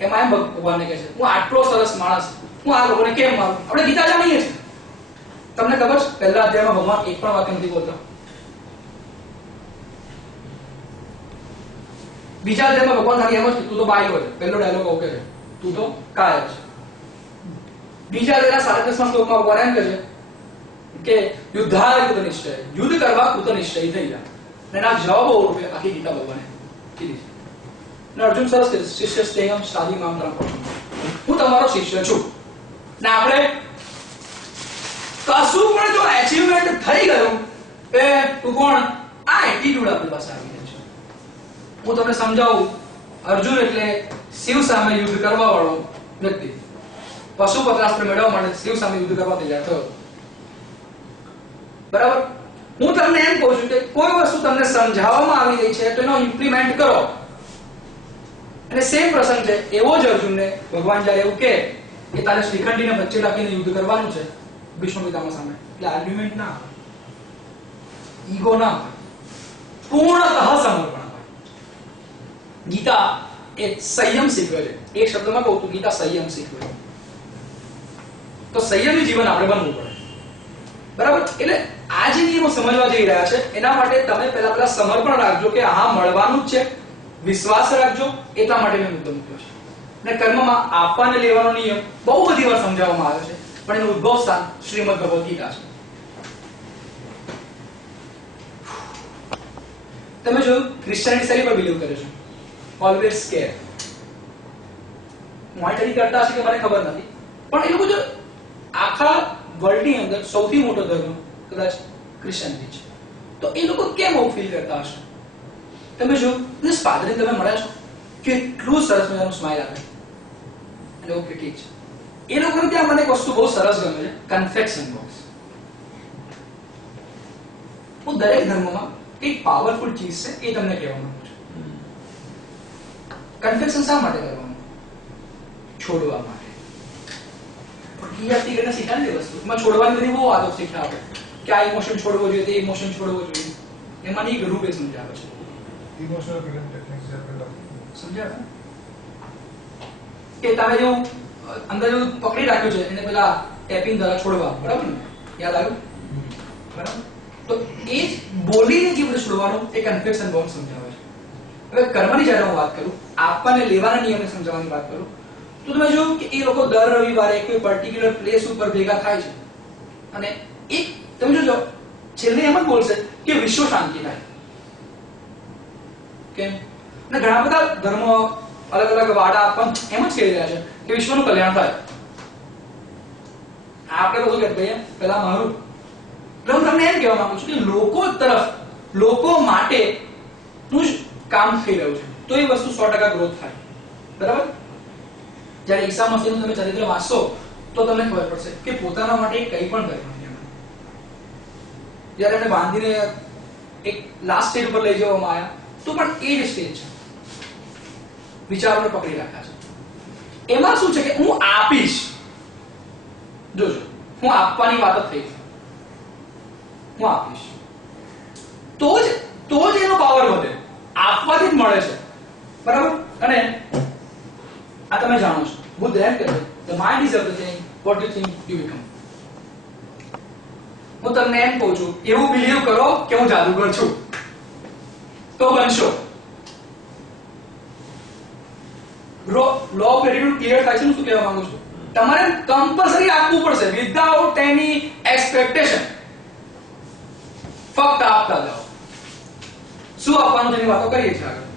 એમાં એમ ભગવાનને કહે છે હું આટલો સરસ માણસ, હું આ લોકોને કેમ મારું? આપણે ગીતા જાણીએ છીએ. તમને ખબર છે પહેલા અધ્યાયમાં ભગવાન એક પણ વાક્ય નથી બોલતા. બીજા અધ્યાયમાં ભગવાન ખાલી એમ જ તું તો બાઈ હોય, પહેલો ડાયલોગ આવો કહે છે તું તો કાયર છે. બીજા અધ્યાયના 37મા શ્લોકમાં ભગવાન એમ કહે છે કે યુદ્ધાય કૃત નિશ્ચય, યુદ્ધ કરવા કૃત નિશ્ચય થઈ જા. એના જવાબો રૂપે આખી ગીતા ભગવાને કીધી ને અર્જુન સરસ કીધું શિષ્ય સ્નેહમ શાદી મામ તરફ હું તમારો શિષ્ય છું ને આપણે કશું પણ જો એચીવમેન્ટ થઈ ગયું એ તું કોણ આ એટીટ્યુડ આપણી પાસે આવી ગયો છે હું તમને સમજાવું અર્જુન એટલે શિવ સામે યુદ્ધ કરવા વાળો વ્યક્તિ પશુપત્રાસ્ત્ર મેળવવા માટે શિવ સામે યુદ્ધ કરવા તૈયાર થયો બરાબર હું તમને એમ કહું છું કે કોઈ વસ્તુ તમને સમજાવવામાં આવી રહી છે તો એનો ઇમ્પ્લિમેન્ટ કરો અને સેમ પ્રસંગ છે એવો જ અર્જુનને ભગવાન જ્યારે એવું કહે કે તારે શ્રીખંડીને વચ્ચે રાખીને યુદ્ધ કરવાનું છે ભીષ્મ પિતામહ સામે એટલે આર્ગ્યુમેન્ટ ના આવે ઈગો ના આવે પૂર્ણતઃ સમર્પણ આવે ગીતા એ સંયમ શીખવે છે એક શબ્દમાં કહું તો ગીતા સંયમ શીખવે છે તો સંયમી જીવન આપણે બનવું પડે બરાબર એટલે આ જે નિયમો સમજવા જઈ રહ્યા છે એના માટે તમે પહેલા સમર્પણ રાખજો કે હા મળવાનું જ છે વિશ્વાસ રાખજો એટલા માટે મેં મુદ્દો મૂક્યો છે ને કર્મમાં આપવાને લેવાનો નિયમ બહુ બધી વાર સમજાવવામાં આવે છે પણ એનું ઉદ્ભવ સ્થાન શ્રીમદ ભગવદ ગીતા છે તમે જો ક્રિશ્ચિયનિટી શેની પર બિલીવ કરે છે ઓલવેઝ કેર મોનિટરી કરતા હશે કે મને ખબર નથી પણ એ લોકો જો આખા વર્લ્ડની અંદર સૌથી મોટો ધર્મ કદાચ ક્રિશ્ચિયનિટી છે તો એ લોકો કેમ આવું ફીલ કરતા હશે તમે જો this પાદરી તમે મળ્યા છો કેટલું સરસ મજાનું સ્માઈલ આપે અને ઓકે ઠીક છે એ લોકોને ત્યાં મને એક વસ્તુ બહુ સરસ ગમે છે કન્ફેક્શન બોક્સ હું દરેક ધર્મમાં એક પાવરફુલ ચીજ છે એ તમને કહેવા માંગુ છું કન્ફેક્શન શા માટે કરવાનું છોડવા માટે ગીયાતી કરીને શીખાડે વસ્તુ માં છોડવાની બધી બહુ આદત શીખવાડે કે આ ઇમોશન છોડવો જોઈએ તે ઇમોશન છોડવો જોઈએ એમાં એક રૂપે સમજાવે છે ઇમોશનલ ફિલિંગ ટેકનિક્સ જે આપણે સમજાવે કે તમે જો અંદર જો પકડી રાખ્યું છે એને પેલા ટેપિંગ દ્વારા છોડવા બરાબર ને યાદ આવ્યું બરાબર તો એ બોલીને કેવી રીતે છોડવાનું એ કન્ફેક્શન બોક્સ સમજાવે છે હવે કર્મની જ્યારે હું વાત કરું આપવાને લેવાના નિયમને સમજાવવાની વાત કરું તો તમે જો કે એ લોકો દર રવિવારે કોઈ પર્ટિક્યુલર પ્લેસ ઉપર ભેગા થાય છે અને એક તમે જોજો છેલ્લે એમ જ બોલશે કે વિશ્વ શાંતિ થાય કેમ અને ઘણા બધા ધર્મો અલગ અલગ વાડા પણ એમ જ કહી રહ્યા છે કે વિશ્વનું કલ્યાણ થાય આપણે બધું કહેતા ભાઈ પેલા મારું હું તમને એમ કહેવા માંગુ છું કે લોકો તરફ લોકો માટે નું જ કામ થઈ રહ્યું છે તો એ વસ્તુ 100% ગ્રોથ થાય બરાબર જ્યારે ઈસા મસીહનું તમે ચરિત્ર વાંચશો તો તમને ખબર પડશે કે પોતાના માટે કંઈ પણ કર્યું નથી જ્યારે એમને બાંધીને એક લાસ્ટ સ્ટેજ ઉપર લઈ જવામાં આવ્યા તો પણ એ જ સ્ટેજ છે વિચારોને પકડી રાખ્યા છે એમાં શું છે કે હું આપીશ જોજો હું આપવાની વાત જ થઈ હું આપીશ તો જ એનો પાવર વધે આપવાથી જ મળે છે બરાબર અને આ તમે જાણો છો બુદ્ધ એમ કહે છે the mind is everything what you think you become હું તમને એમ કહું છું એવું બિલીવ કરો કે હું જાદુગર છું તો બનશો લો ઓફ એટીટ્યુડ ક્લિયર થાય છે હું શું કહેવા માંગુ છું તમારે કમ્પલસરી આપવું પડશે વિધાઉટ એની એક્સપેક્ટેશન ફક્ત આપતા જાઓ શું આપવાનું તેની વાતો કરીએ છીએ આગળ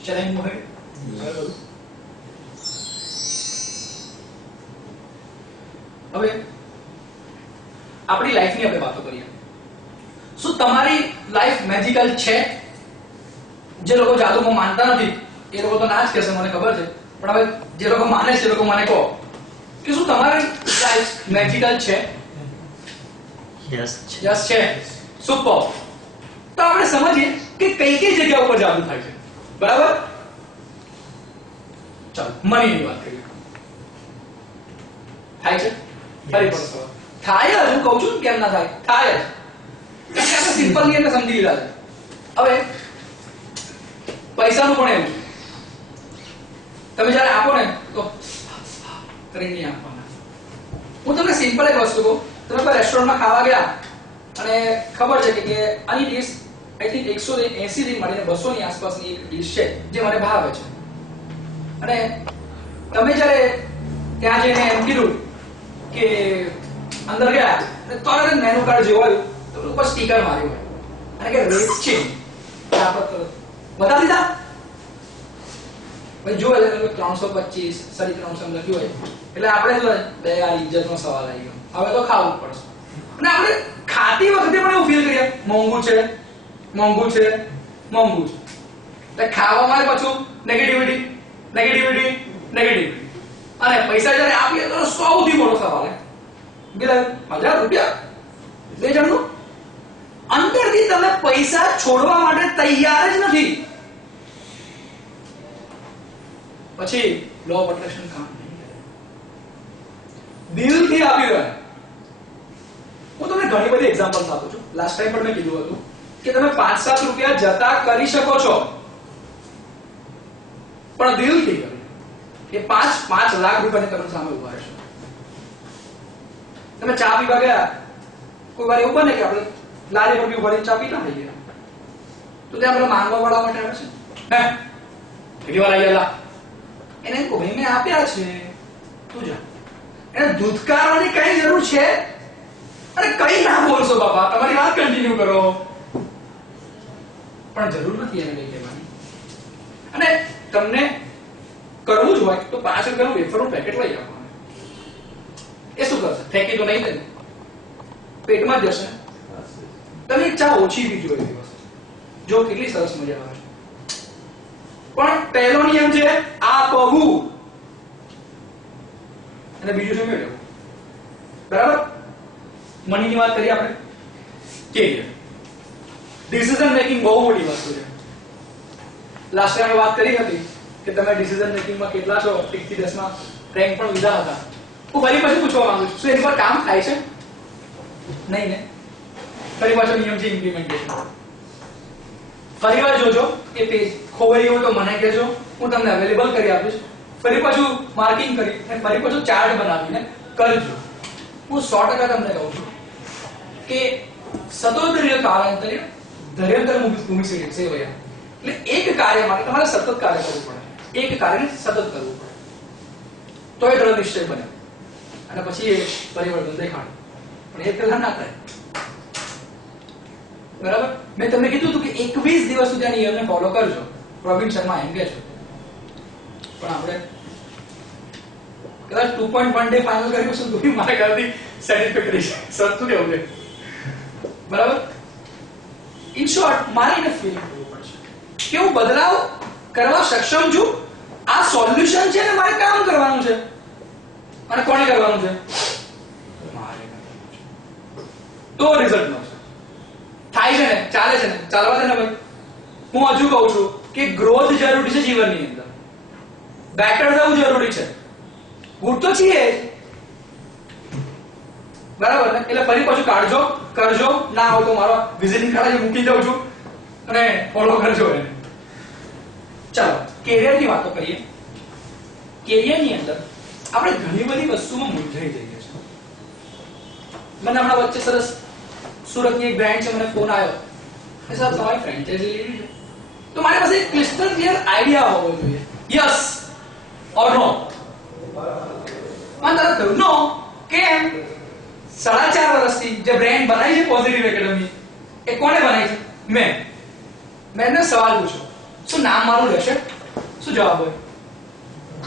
Shall I move ahead? હવે આપણી લાઈફની આપણે વાતો કરીએ શું તમારી લાઈફ મેજિકલ છે જે લોકો જાદુમાં માનતા નથી એ લોકો તો ના જ કહેશે મને ખબર છે પણ હવે જે લોકો માને છે એ લોકો મને કહો કે શું તમારી લાઈફ મેજિકલ છે યસ યસ છે સુપર તો આપણે સમજીએ કે કઈ કઈ જગ્યા ઉપર જાદુ થાય છે બરાબર ચાલો મનીની વાત કરીએ થાય છે ફરી પણ સવાલ થાય જ હું કહું છું કેમ ના થાય થાય જ કારણ કે આપણે સિમ્પલ નિયમ સમજી લીધા છે હવે પૈસાનું પણ એવું તમે જ્યારે આપો ને તો કરીને નહીં આપવાના હું તમને સિમ્પલ એક વસ્તુ કહું તમે કોઈ રેસ્ટોરન્ટમાં ખાવા ગયા અને ખબર છે કે આની ડીશ આઈ થિંક 180 થી મળીને 200 ની આસપાસની એક ડીશ છે જે મને ભાવે છે. અને તમે જ્યારે ત્યાં જઈને એમ કીધું કે અંદર ગયા અને તરત મેનુ કાર્ડ જોયું તો ઉપર સ્ટીકર માર્યું હોય અને કે રેટ છે બતા દીધા ભાઈ જો એટલે 325 350 લખ્યું હોય એટલે આપણે જો બે યાર ઇજ્જતનો સવાલ આવી ગયો, હવે તો ખાવું જ પડશે. અને આપણે ખાતી વખતે પણ એવું ફીલ કરીએ મોંઘું છે મોંઘું છે મોંઘું છે, એટલે ખાવામાં પાછું નેગેટિવિટી નેગેટિવિટી નેગેટિવિટી. અને પૈસા જ્યારે આપીએ તો સૌથી મોટો સવાલ બિલ 1000 રૂપિયા 2 જણનું. અંદરથી તમે પૈસા છોડવા માટે તૈયાર જ નથી. પછી લો ઓફ અટ્રેક્શન કામ નહીં કરે. દિલથી આપી રહ્યા. હું તમને ઘણી બધી એક્ઝામ્પલ્સ આપું છું. લાસ્ટ ટાઈમ પણ મેં કીધું હતું કે તમે 5-7 રૂપિયા જતા કરી શકો છો પણ દિલથી કરો. એ 5 લાખ રૂપિયાની તમે સામે ઉભા રહેશો. તમે ચા પીવા ગયા, કોઈ વાર એવું બને કે આપણે લારી પર બી ઉભા ચા પી ના લઈએ તો ત્યાં આપણે માંગવા વાળા માટે આવે છે હે કેટલી વાર આવી ગયા એને કોઈ મેં આપ્યા છે તું જા. એને ધૂતકારવાની કઈ જરૂર છે? અરે કઈ ના બોલશો બાપા, તમારી વાત કન્ટિન્યુ કરો, પણ જરૂર નથી એને કઈ કહેવાની. અને તમને કરવું જ હોય તો 5 રૂપિયાનું વેફરનું પેકેટ લઈ આપવાનું. એ શું કરશે? ફેંકી તો નહીં દે, પેટમાં જશે. તમે ચા ઓછી પીજો એ દિવસ, જો કેટલી સરસ મજા આવે. પણ પહેલો નિયમ છે આપવું અને બીજું શું મેળવવું. બરાબર? મનીની વાત કરીએ આપણે. કેરિયર ડિસિઝન મેકિંગ બહુ મોટી વસ્તુ છે. લાસ્ટ ટાઈમ વાત કરી હતી કે તમે ડિસિઝન મેકિંગમાં કેટલા છો, 1 થી 10 માં રેન્ક પણ લીધા હતા. હું ફરી પાછું પૂછવા માંગુ છું, શું એની પર કામ થાય છે? નહીં ને? ફરી પાછો નિયમ છે ઇમ્પ્લિમેન્ટેશન. ફરી વાર જોજો એ પેજ ખોવાઈ હોય તો મને કહેજો, હું તમને અવેલેબલ કરી આપીશ. ફરી પાછું માર્કિંગ કરી અને ફરી પાછું ચાર્ટ બનાવીને કરજો. હું 100% તમને કહું છું કે સતોદર્ય કાળાંતરે ધૈર્યંતર ભૂમિ સેવયા. એટલે એક કાર્ય માટે તમારે સતત કાર્ય કરવું પડે, એક કાર્યને સતત કરવું પડે તો એ દ્રઢ નિશ્ચય બને અને પછી એ પરિવર્તન દેખાડે. પણ એ પહેલા ના થાય. બરાબર? મેં તમને કીધું હતું કે 21 દિવસ સુધી આ નિયમને ફોલો કરજો. પ્રવીણ શર્મા એમ કે છે. પણ આપણે કદાચ 2.1 ડે ફાઇનલ કર્યું છે તો મારા ખ્યાલથી સેટિસ્ફેક્ટરી છે. સર શું કેવું છે? બરાબર? ઇન શોર્ટ મારે એને ફીલ કરવું પડશે કે હું બદલાવ કરવા સક્ષમ છું. આ સોલ્યુશન છે ને મારે કામ કરવાનું છે. અને કોને કરવાનું છે? મારે કરવાનું છે. તો રિઝલ્ટ મળશે. થાય છે ને, ચાલે છે ને, ચાલવા દે ને ભાઈ. હું હજુ કહું છું કે ગ્રોથ જરૂરી છે જીવનની અંદર, બેટર થવું જરૂરી છે. ગુડ તો છીએ બરાબર ને? એટલે ફરી પાછું કાઢજો, કરજો. ના હોય તો મારો વિઝિટિંગ કાર્ડ મૂકી દઉં છું અને ફોલો કરજો એને. ચાલો કેરિયરની વાતો કરીએ. કેરિયરની અંદર આપણે ઘણી બધી વસ્તુમાં મૂંઝાઈ જઈએ છીએ. મને હમણાં વચ્ચે સરસ સુરતની એક બ્રાન્ડ છે, મને ફોન આવ્યો કે સાહેબ તમારી ફ્રેન્ચાઇઝી લેવી છે. તો મારી પાસે એક ક્રિસ્ટલ ક્લિયર આઈડિયા હોવો જોઈએ. યસ ઓર નો. મને તરત કહ્યું નો. કેમ? 4.5 વર્ષથી જે બ્રાન્ડ બનાવી છે પોઝિટિવ એકેડમી, એ કોણે બનાવી છે? મેં એને સવાલ પૂછ્યો શું નામ મારું રહેશે? શું જવાબ હોય?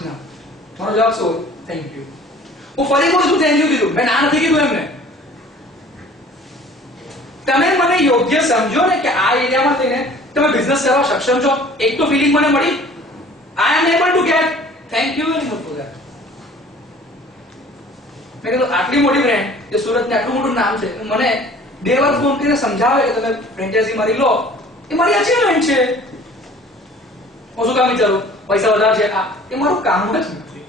ના. મારો જવાબ શું હોય? Thank you. હું ફરી બોલું છું થેન્ક યુ કીધું, મેં ના નથી કીધું એમને. તમે મને યોગ્ય સમજો ને કે આ એરિયામાં થઈને તમે બિઝનેસ કરવા સક્ષમ છો. એક તો ફીલિંગ મને મળી, I am able to get. Thank you very much for that. મેં કીધું આટલી મોટી બ્રાન્ડ જે સુરતનું આટલું મોટું નામ છે, મને 2 વાર ફોન કરીને સમજાવે કે તમે ફ્રેન્ચાઇઝી મારી લો, એ મારી અચીવમેન્ટ છે. હું શું કામ વિચારું પૈસા વધારે છે? એ મારું કામ જ નથી.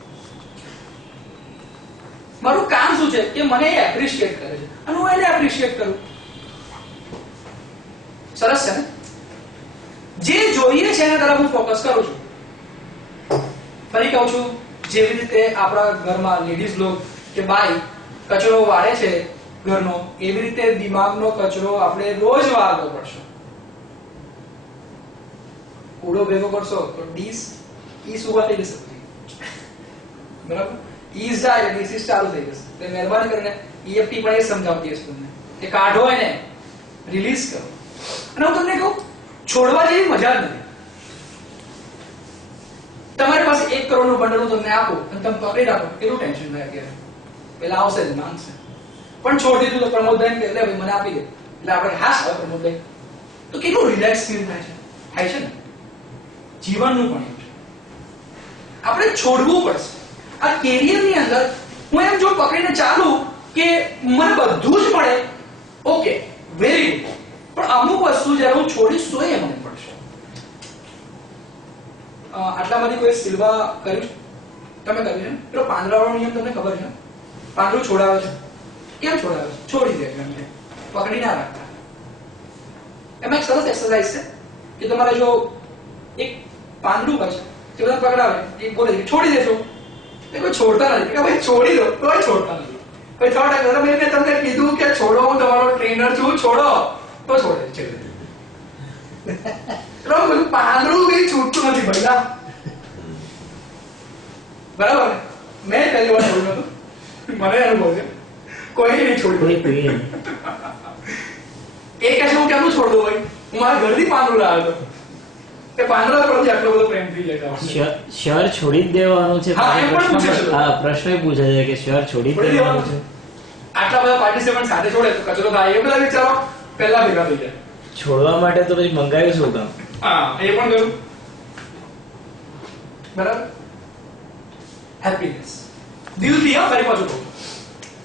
મારું કામ શું છે કે મને એ એપ્રિશિએટ કરે છે અને હું એને એપ્રિશિએટ કરું. સરસ છે ને? જે જોઈએ છે એના તરફ હું ફોકસ કરું છું. ફરી કહું છું, જેવી રીતે આપણા ઘરમાં લેડીઝ લોક કે બાઈ કચરો વાળે છે ઘરનો, એવી રીતે દિમાગનો કચરો આપણે રોજ વાળવો પડશે. કૂડો ભેગો કરશો તો ડીસ ઈસ ઉભા થઈ જશે બરાબર ઈસ જાય એટલે ડીસ ચાલુ થઈ જશે તો મહેરબાની કરીને ઈએફટી પણ એ સમજાવતી હશે તમને કે કાઢો એને રિલીઝ કરો અને હું તમને કહું છોડવા જેવી મજા જ નથી તમારી પાસે 1 કરોડનું બંડલ હું તમને આપું અને તમે પકડી રાખો કેટલું ટેન્શન થાય અત્યારે પેલા આવશે જ માંગશે પણ છોડી દીધું તો પ્રમોદભાઈ કે લે ભાઈ મને આપી દે એટલે આપણે હાશ હવે પ્રમોદભાઈ તો કેટલું રિલેક્સ ફીલ થાય છે ને જીવનનું પણ એવું છે આપણે છોડવું પડશે આ કેરિયરની અંદર હું એમ જો પકડીને ચાલુ કે મને બધું જ મળે ઓકે વેરી ગુડ પણ અમુક વસ્તુ જ્યારે હું છોડીશ તો એ મને પડશે આટલામાંથી કોઈ સિલ્વા કર્યું તમે કર્યું છે પેલો પાંદડાવાળો નિયમ તમને ખબર છે પાંદડું છોડાવે છે કેમ છોડાવે છે છોડી દે એમને પકડી ના રાખતા એમાં એક સરસ એક્સરસાઇઝ છે કે તમારે જો એક પાંદડું હોય છે તે બધા પકડાવે એ બોલે કે છોડી દેજો એ કોઈ છોડતા નથી કે ભાઈ છોડી દો કોઈ છોડતા નથી કોઈ થોડા ટાઈમ મેં તમને કીધું કે છોડો હું તમારો ટ્રેનર છું છોડો તો છોડે છે પાંદડું બી છૂટતું નથી ભૈયા બરાબર મેં પહેલી વાર છોડ્યું હતું મને અનુભવ છે કોઈ નહીં છોડ્યું એ કહે છે હું કેમનું છોડ દઉં ભાઈ હું મારા ઘરથી પાંદડું લાવ્યો હતો એ પાંદડા પરથી આટલો બધો પ્રેમ થઈ જાય શર છોડી જ દેવાનું છે હા, એ પણ પૂછે છે. હા પ્રશ્ન એ પૂછે છે કે શર છોડી જ દેવાનું છે આટલા બધા પાર્ટિસિપન્ટ સાથે છોડે તો કચરો થાય એ બધા વિચારો પહેલા ભેગા થઈ જાય છોડવા માટે તો પછી મંગાવ્યું શું કામ હા એ પણ ગયું બરાબર હેપીનેસ દિલથી હા ફરી પાછું કહું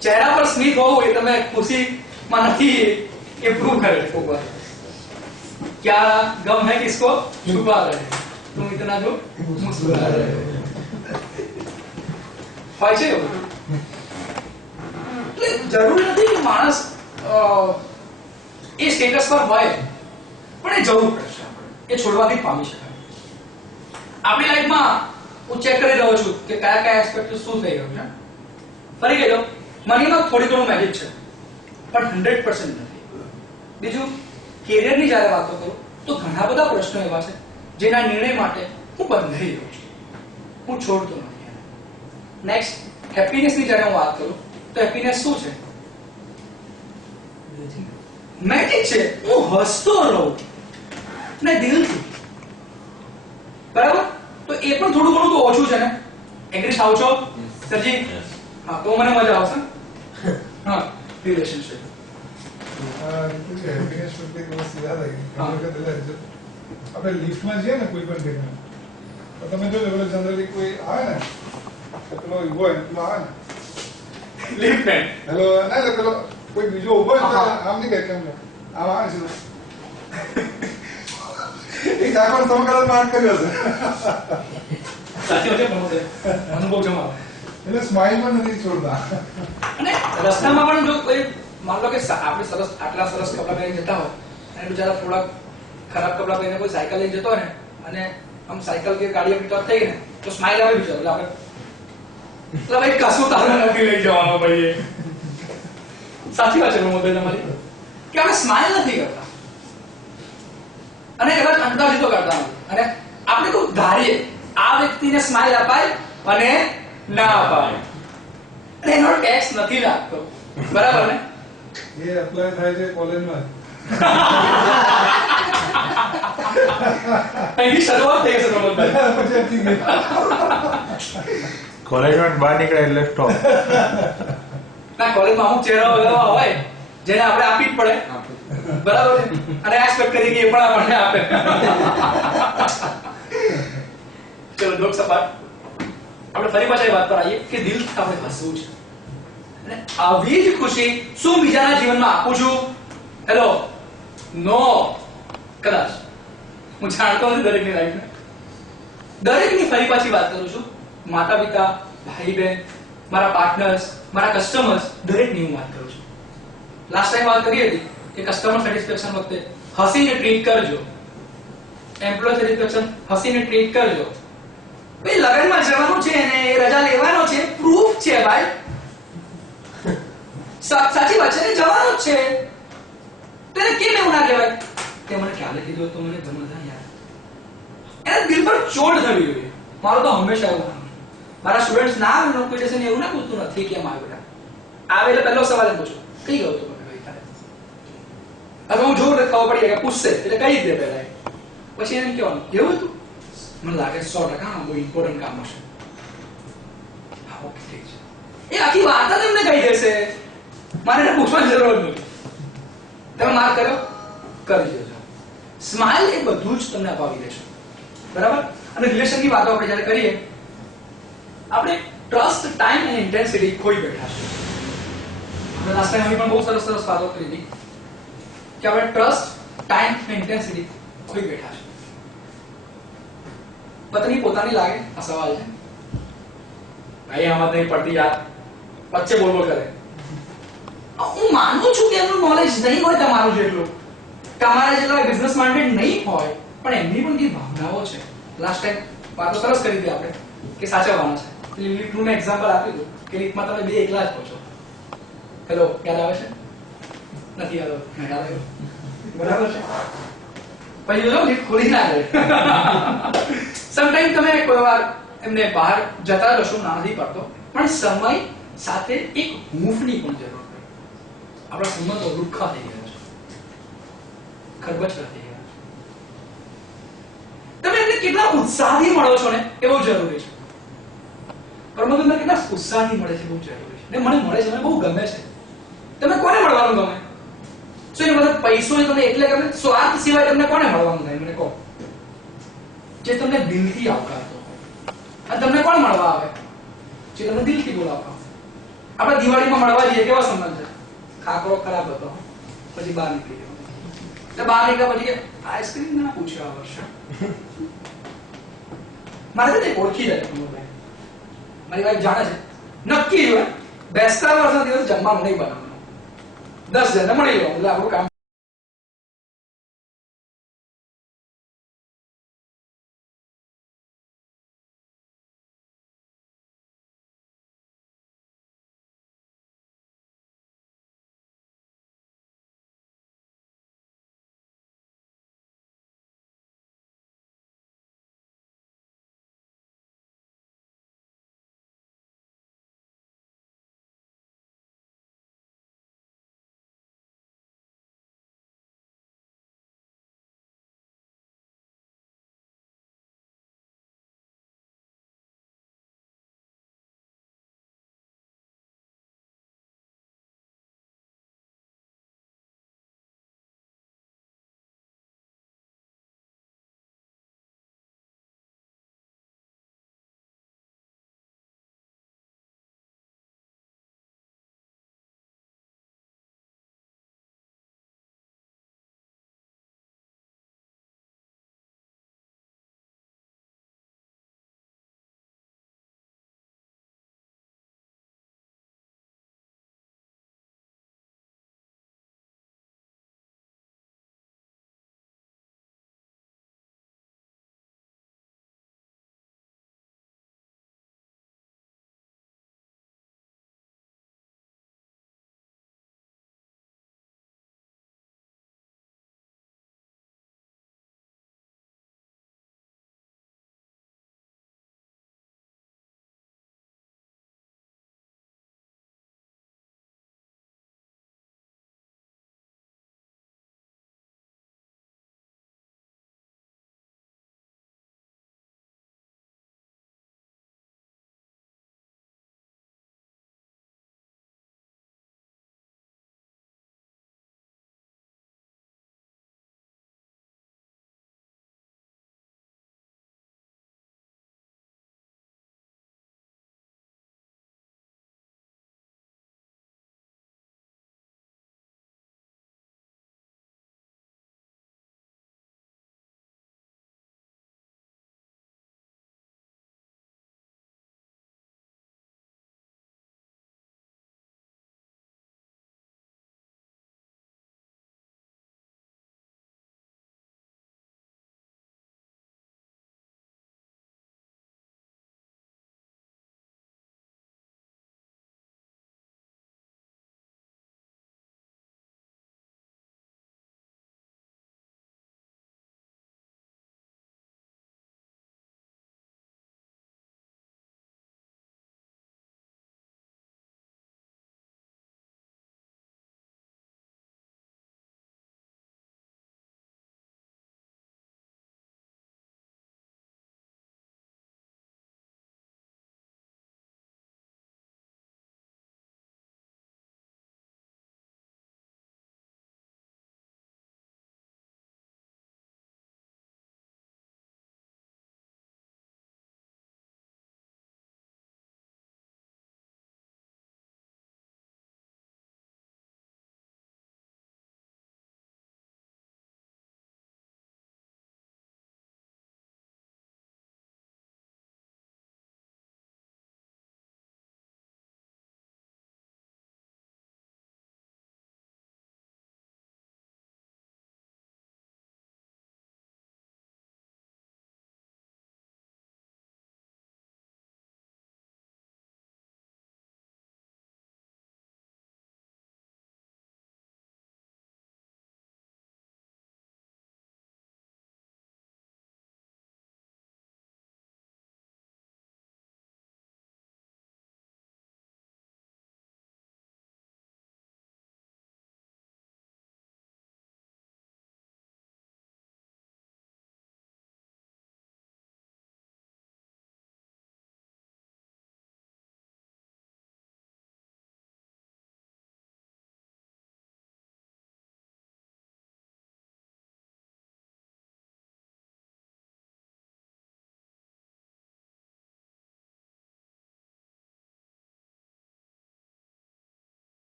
ચહેરા પર સ્મિત હોવું એ તમે ખુશીમાં નથી એ પ્રૂવ કરે છે કોક વાર क्या गम है किसको छुपा रहे तुम इतना जो मुस्कुरा रहे हो હોય છે એવું એટલે જરૂર નથી કે માણસ એ સ્ટેટસ પર હોય પણ એ જવું પડશે એ છોડવાથી પામી શકાય આપણી લાઈફમાં હું ચેક કરી રહ્યો છું કે કયા કયા એસ્પેક્ટ શું થઈ રહ્યું છે ફરી કહેજો મનીમાં થોડી ઘણું મેજિક છે પણ 100% નથી બીજું કેરિયરની જ્યારે વાતો કરું તો ઘણા બધા પ્રશ્નો એવા છે જેના નિર્ણય માટે હું બંધાઈ રહ્યો છું હું છોડતો નથી નેક્સ્ટ હેપીનેસની જ્યારે હું વાત કરું તો હેપીનેસ શું છે મેજિક છે હું હસતો રહું ને દિલથી બરાબર તો એ પણ થોડું ઘણું તો ઓછું છે ને એગ્રી થાવ છો સરજી હા તો મને મજા આવશે હા રિલેશનશિપ આપણે લિફ્ટમાં જઈએ ને કોઈ પણ જગ્યાએ તો તમે જોજો પેલો જનરલી કોઈ આવે ને તો પેલો ઉભો હોય પેલો આવે ને લિફ્ટમેન હેલો ના એટલે પેલો કોઈ બીજો ઉભો હોય તો આમ નહીં કહે કેમ આમ આવે છે એક આખો સમગ્ર માર્ક કર્યો છે સાચી વાત છે પ્રમોદ અનુભવ છે મારો એટલે સ્માઈલ પણ નથી છોડતા અને રસ્તામાં પણ જો કોઈ માન લો કે આપણે સરસ આટલા સરસ કપડા પહેરીને જતા હોય અને બિચારા થોડા ખરાબ કપડા પહેરીને કોઈ સાયકલ લઈને જતો હોય ને અને આમ સાયકલ કે ગાડી આપણી ટચ થઈ ગઈ ને તો સ્માઈલ આવે બિચારો એટલે આપણે એટલે ભાઈ કશું તારે નથી લઈ જવાનો ભાઈ સાચી વાત છે પ્રમોદભાઈ તમારી કે આપણે સ્માઈલ નથી કરતા અને એવા અંદાજી તો કરતા નથી અને આપણે કોઈ ધારીએ આ વ્યક્તિને સ્માઈલ અપાય અને ના અપાય અને એનો ટેક્સ નથી લાગતો બરાબર ને એ એપ્લાય થાય છે કોલેજમાં અહીંથી શરૂઆત થઈ ગઈ છે પ્રમોદભાઈ કોલેજમાં બહાર નીકળે એટલે સ્ટોપ ના કોલેજમાં અમુક ચહેરાઓ એવા હોય જેને આપણે આપી જ પડે બરાબર છે અને એક્સપેક્ટ કરી કે એ પણ આપણને આપે ચલો જોક સપાટ આપણે ફરી પાછા એ વાત પર આવીએ કે દિલથી આપણે હસવું છે અને આવી જ ખુશી શું બીજાના જીવનમાં આપું છું હેલો નો કદાચ હું જાણતો નથી દરેકની લાઈફને દરેકની ફરી પાછી વાત કરું છું માતા પિતા ભાઈ બહેન મારા પાર્ટનર્સ મારા કસ્ટમર્સ દરેકની હું વાત કરું છું લાસ્ટ ટાઈમ વાત કરી હતી કે કસ્ટમર સેટિસ્ફેક્શન વખતે હસીને ટ્રીટ કરજો એમ્પ્લોય સેટિસ્ફેક્શન હસીને ટ્રીટ કરજો ભાઈ લગનમાં જવાનું છે ને રજા લેવાનો છે પ્રૂફ છે ભાઈ સાચી વાત છે ને જવાનું જ છે તેને કેમ એવું ના કહેવાય તે મને ખ્યાલ કીધું તો મને ગમે ના યાર એને દિલ પર ચોટ થવી જોઈએ. મારું તો હંમેશા એવું માનવું. મારા સ્ટુડન્ટ્સ ના આવે કોઈ જશે એવું ના પૂછતું નથી કેમ આવે બેટા. આવે એટલે પહેલો સવાલ એમ પૂછું કઈ ગયો તું મને હવે હું જોઉં એટલે ખબર પડી કે પૂછશે એટલે કહી દે પહેલા. પછી એમ કહેવાનું કેવું હતું મને લાગે 100% બહુ ઇમ્પોર્ટન્ટ કામ હશે. હા ઓકે ઠીક છે. એ આખી વાત જ એમને કહી દેશે. મારે એને પૂછવાની જરૂર જ નથી. તમે માર્ક કર્યો કરી દેજો. સ્માઇલ એ બધું જ તમને અપાવી દેશે. બરાબર. અને રિલેશનની વાતો આપણે જ્યારે કરીએ આપણે ટ્રસ્ટ ટાઈમ અને ઇન્ટેન્સિટી ખોઈ બેઠા છે. આપણે લાસ્ટ ટાઈમ પણ બહુ સરસ સરસ વાતો કરી હતી કે આપણે ટ્રસ્ટ ટાઈમ અને ઇન્ટેન્સિટી ખોઈ બેઠા છે. પત્ની પોતાની લાગે આ સવાલ છે ભાઈ આમાં નહીં પડતી યાર વચ્ચે બોલ બોલ કરે. હું માનું છું કે એમનું નોલેજ નહીં હોય તમારું જેટલું, તમારા જેટલા બિઝનેસ માઇન્ડેડ નહીં હોય, પણ એમની પણ કઈ ભાવનાઓ છે. લાસ્ટ ટાઈમ વાતો સરસ કરી હતી આપણે કે સાચવવાના છે. લીલી ટુ નું એક્ઝામ્પલ આપ્યું હતું કે લીટમાં તમે બે એકલા જ પહોંચો. હેલો યાદ આવે છે? નથી યાદ આવતું? યાદ આવ્યું? બરાબર છે. પછી જો લીટ ખોલી ના જાય. સમટાઈમ તમે કોઈ વાર એમને બહાર જતા જશો ના નથી પડતો, પણ સમય સાથે એક હૂંફની પણ જરૂર પડે. આપણા સંબંધો રૂખા થઈ ગયા છે, ખરબચડા થઈ ગયા છે. તમે એમને કેટલા ઉત્સાહથી મળો છો ને એ બહુ જરૂરી છે. પરમહંસને કેટલા ઉત્સાહથી મળે છે બહુ જરૂરી છે. ને મને મળે છે, મને બહુ ગમે છે. તમે કોને મળવાનું ગમે? શું એ મતલબ પૈસો તમને એટલે ગમે? સ્વાર્થ સિવાય તમને કોને મળવાનું થાય મને કહો? જે તમને દિલથી આવકારતો હોય. અને તમને કોણ મળવા આવે? જે તમને દિલથી બોલાવતા હોય. આપણે દિવાળીમાં મળવા જઈએ કેવા સંબંધ છે? ખાકરો ખરાબ હતો પછી બહાર નીકળી ગયો. એટલે બહાર નીકળ્યા પછી આઈસ્ક્રીમ ના પૂછ્યો આ વર્ષે મારે તે ઓળખી જાય. મારી વાઈફ જાણે છે નક્કી હોય બેસતા વર્ષના દિવસ જમવાનું નહીં બનાવવાનું. 10 જણને મળી લો એટલે આપણું કામ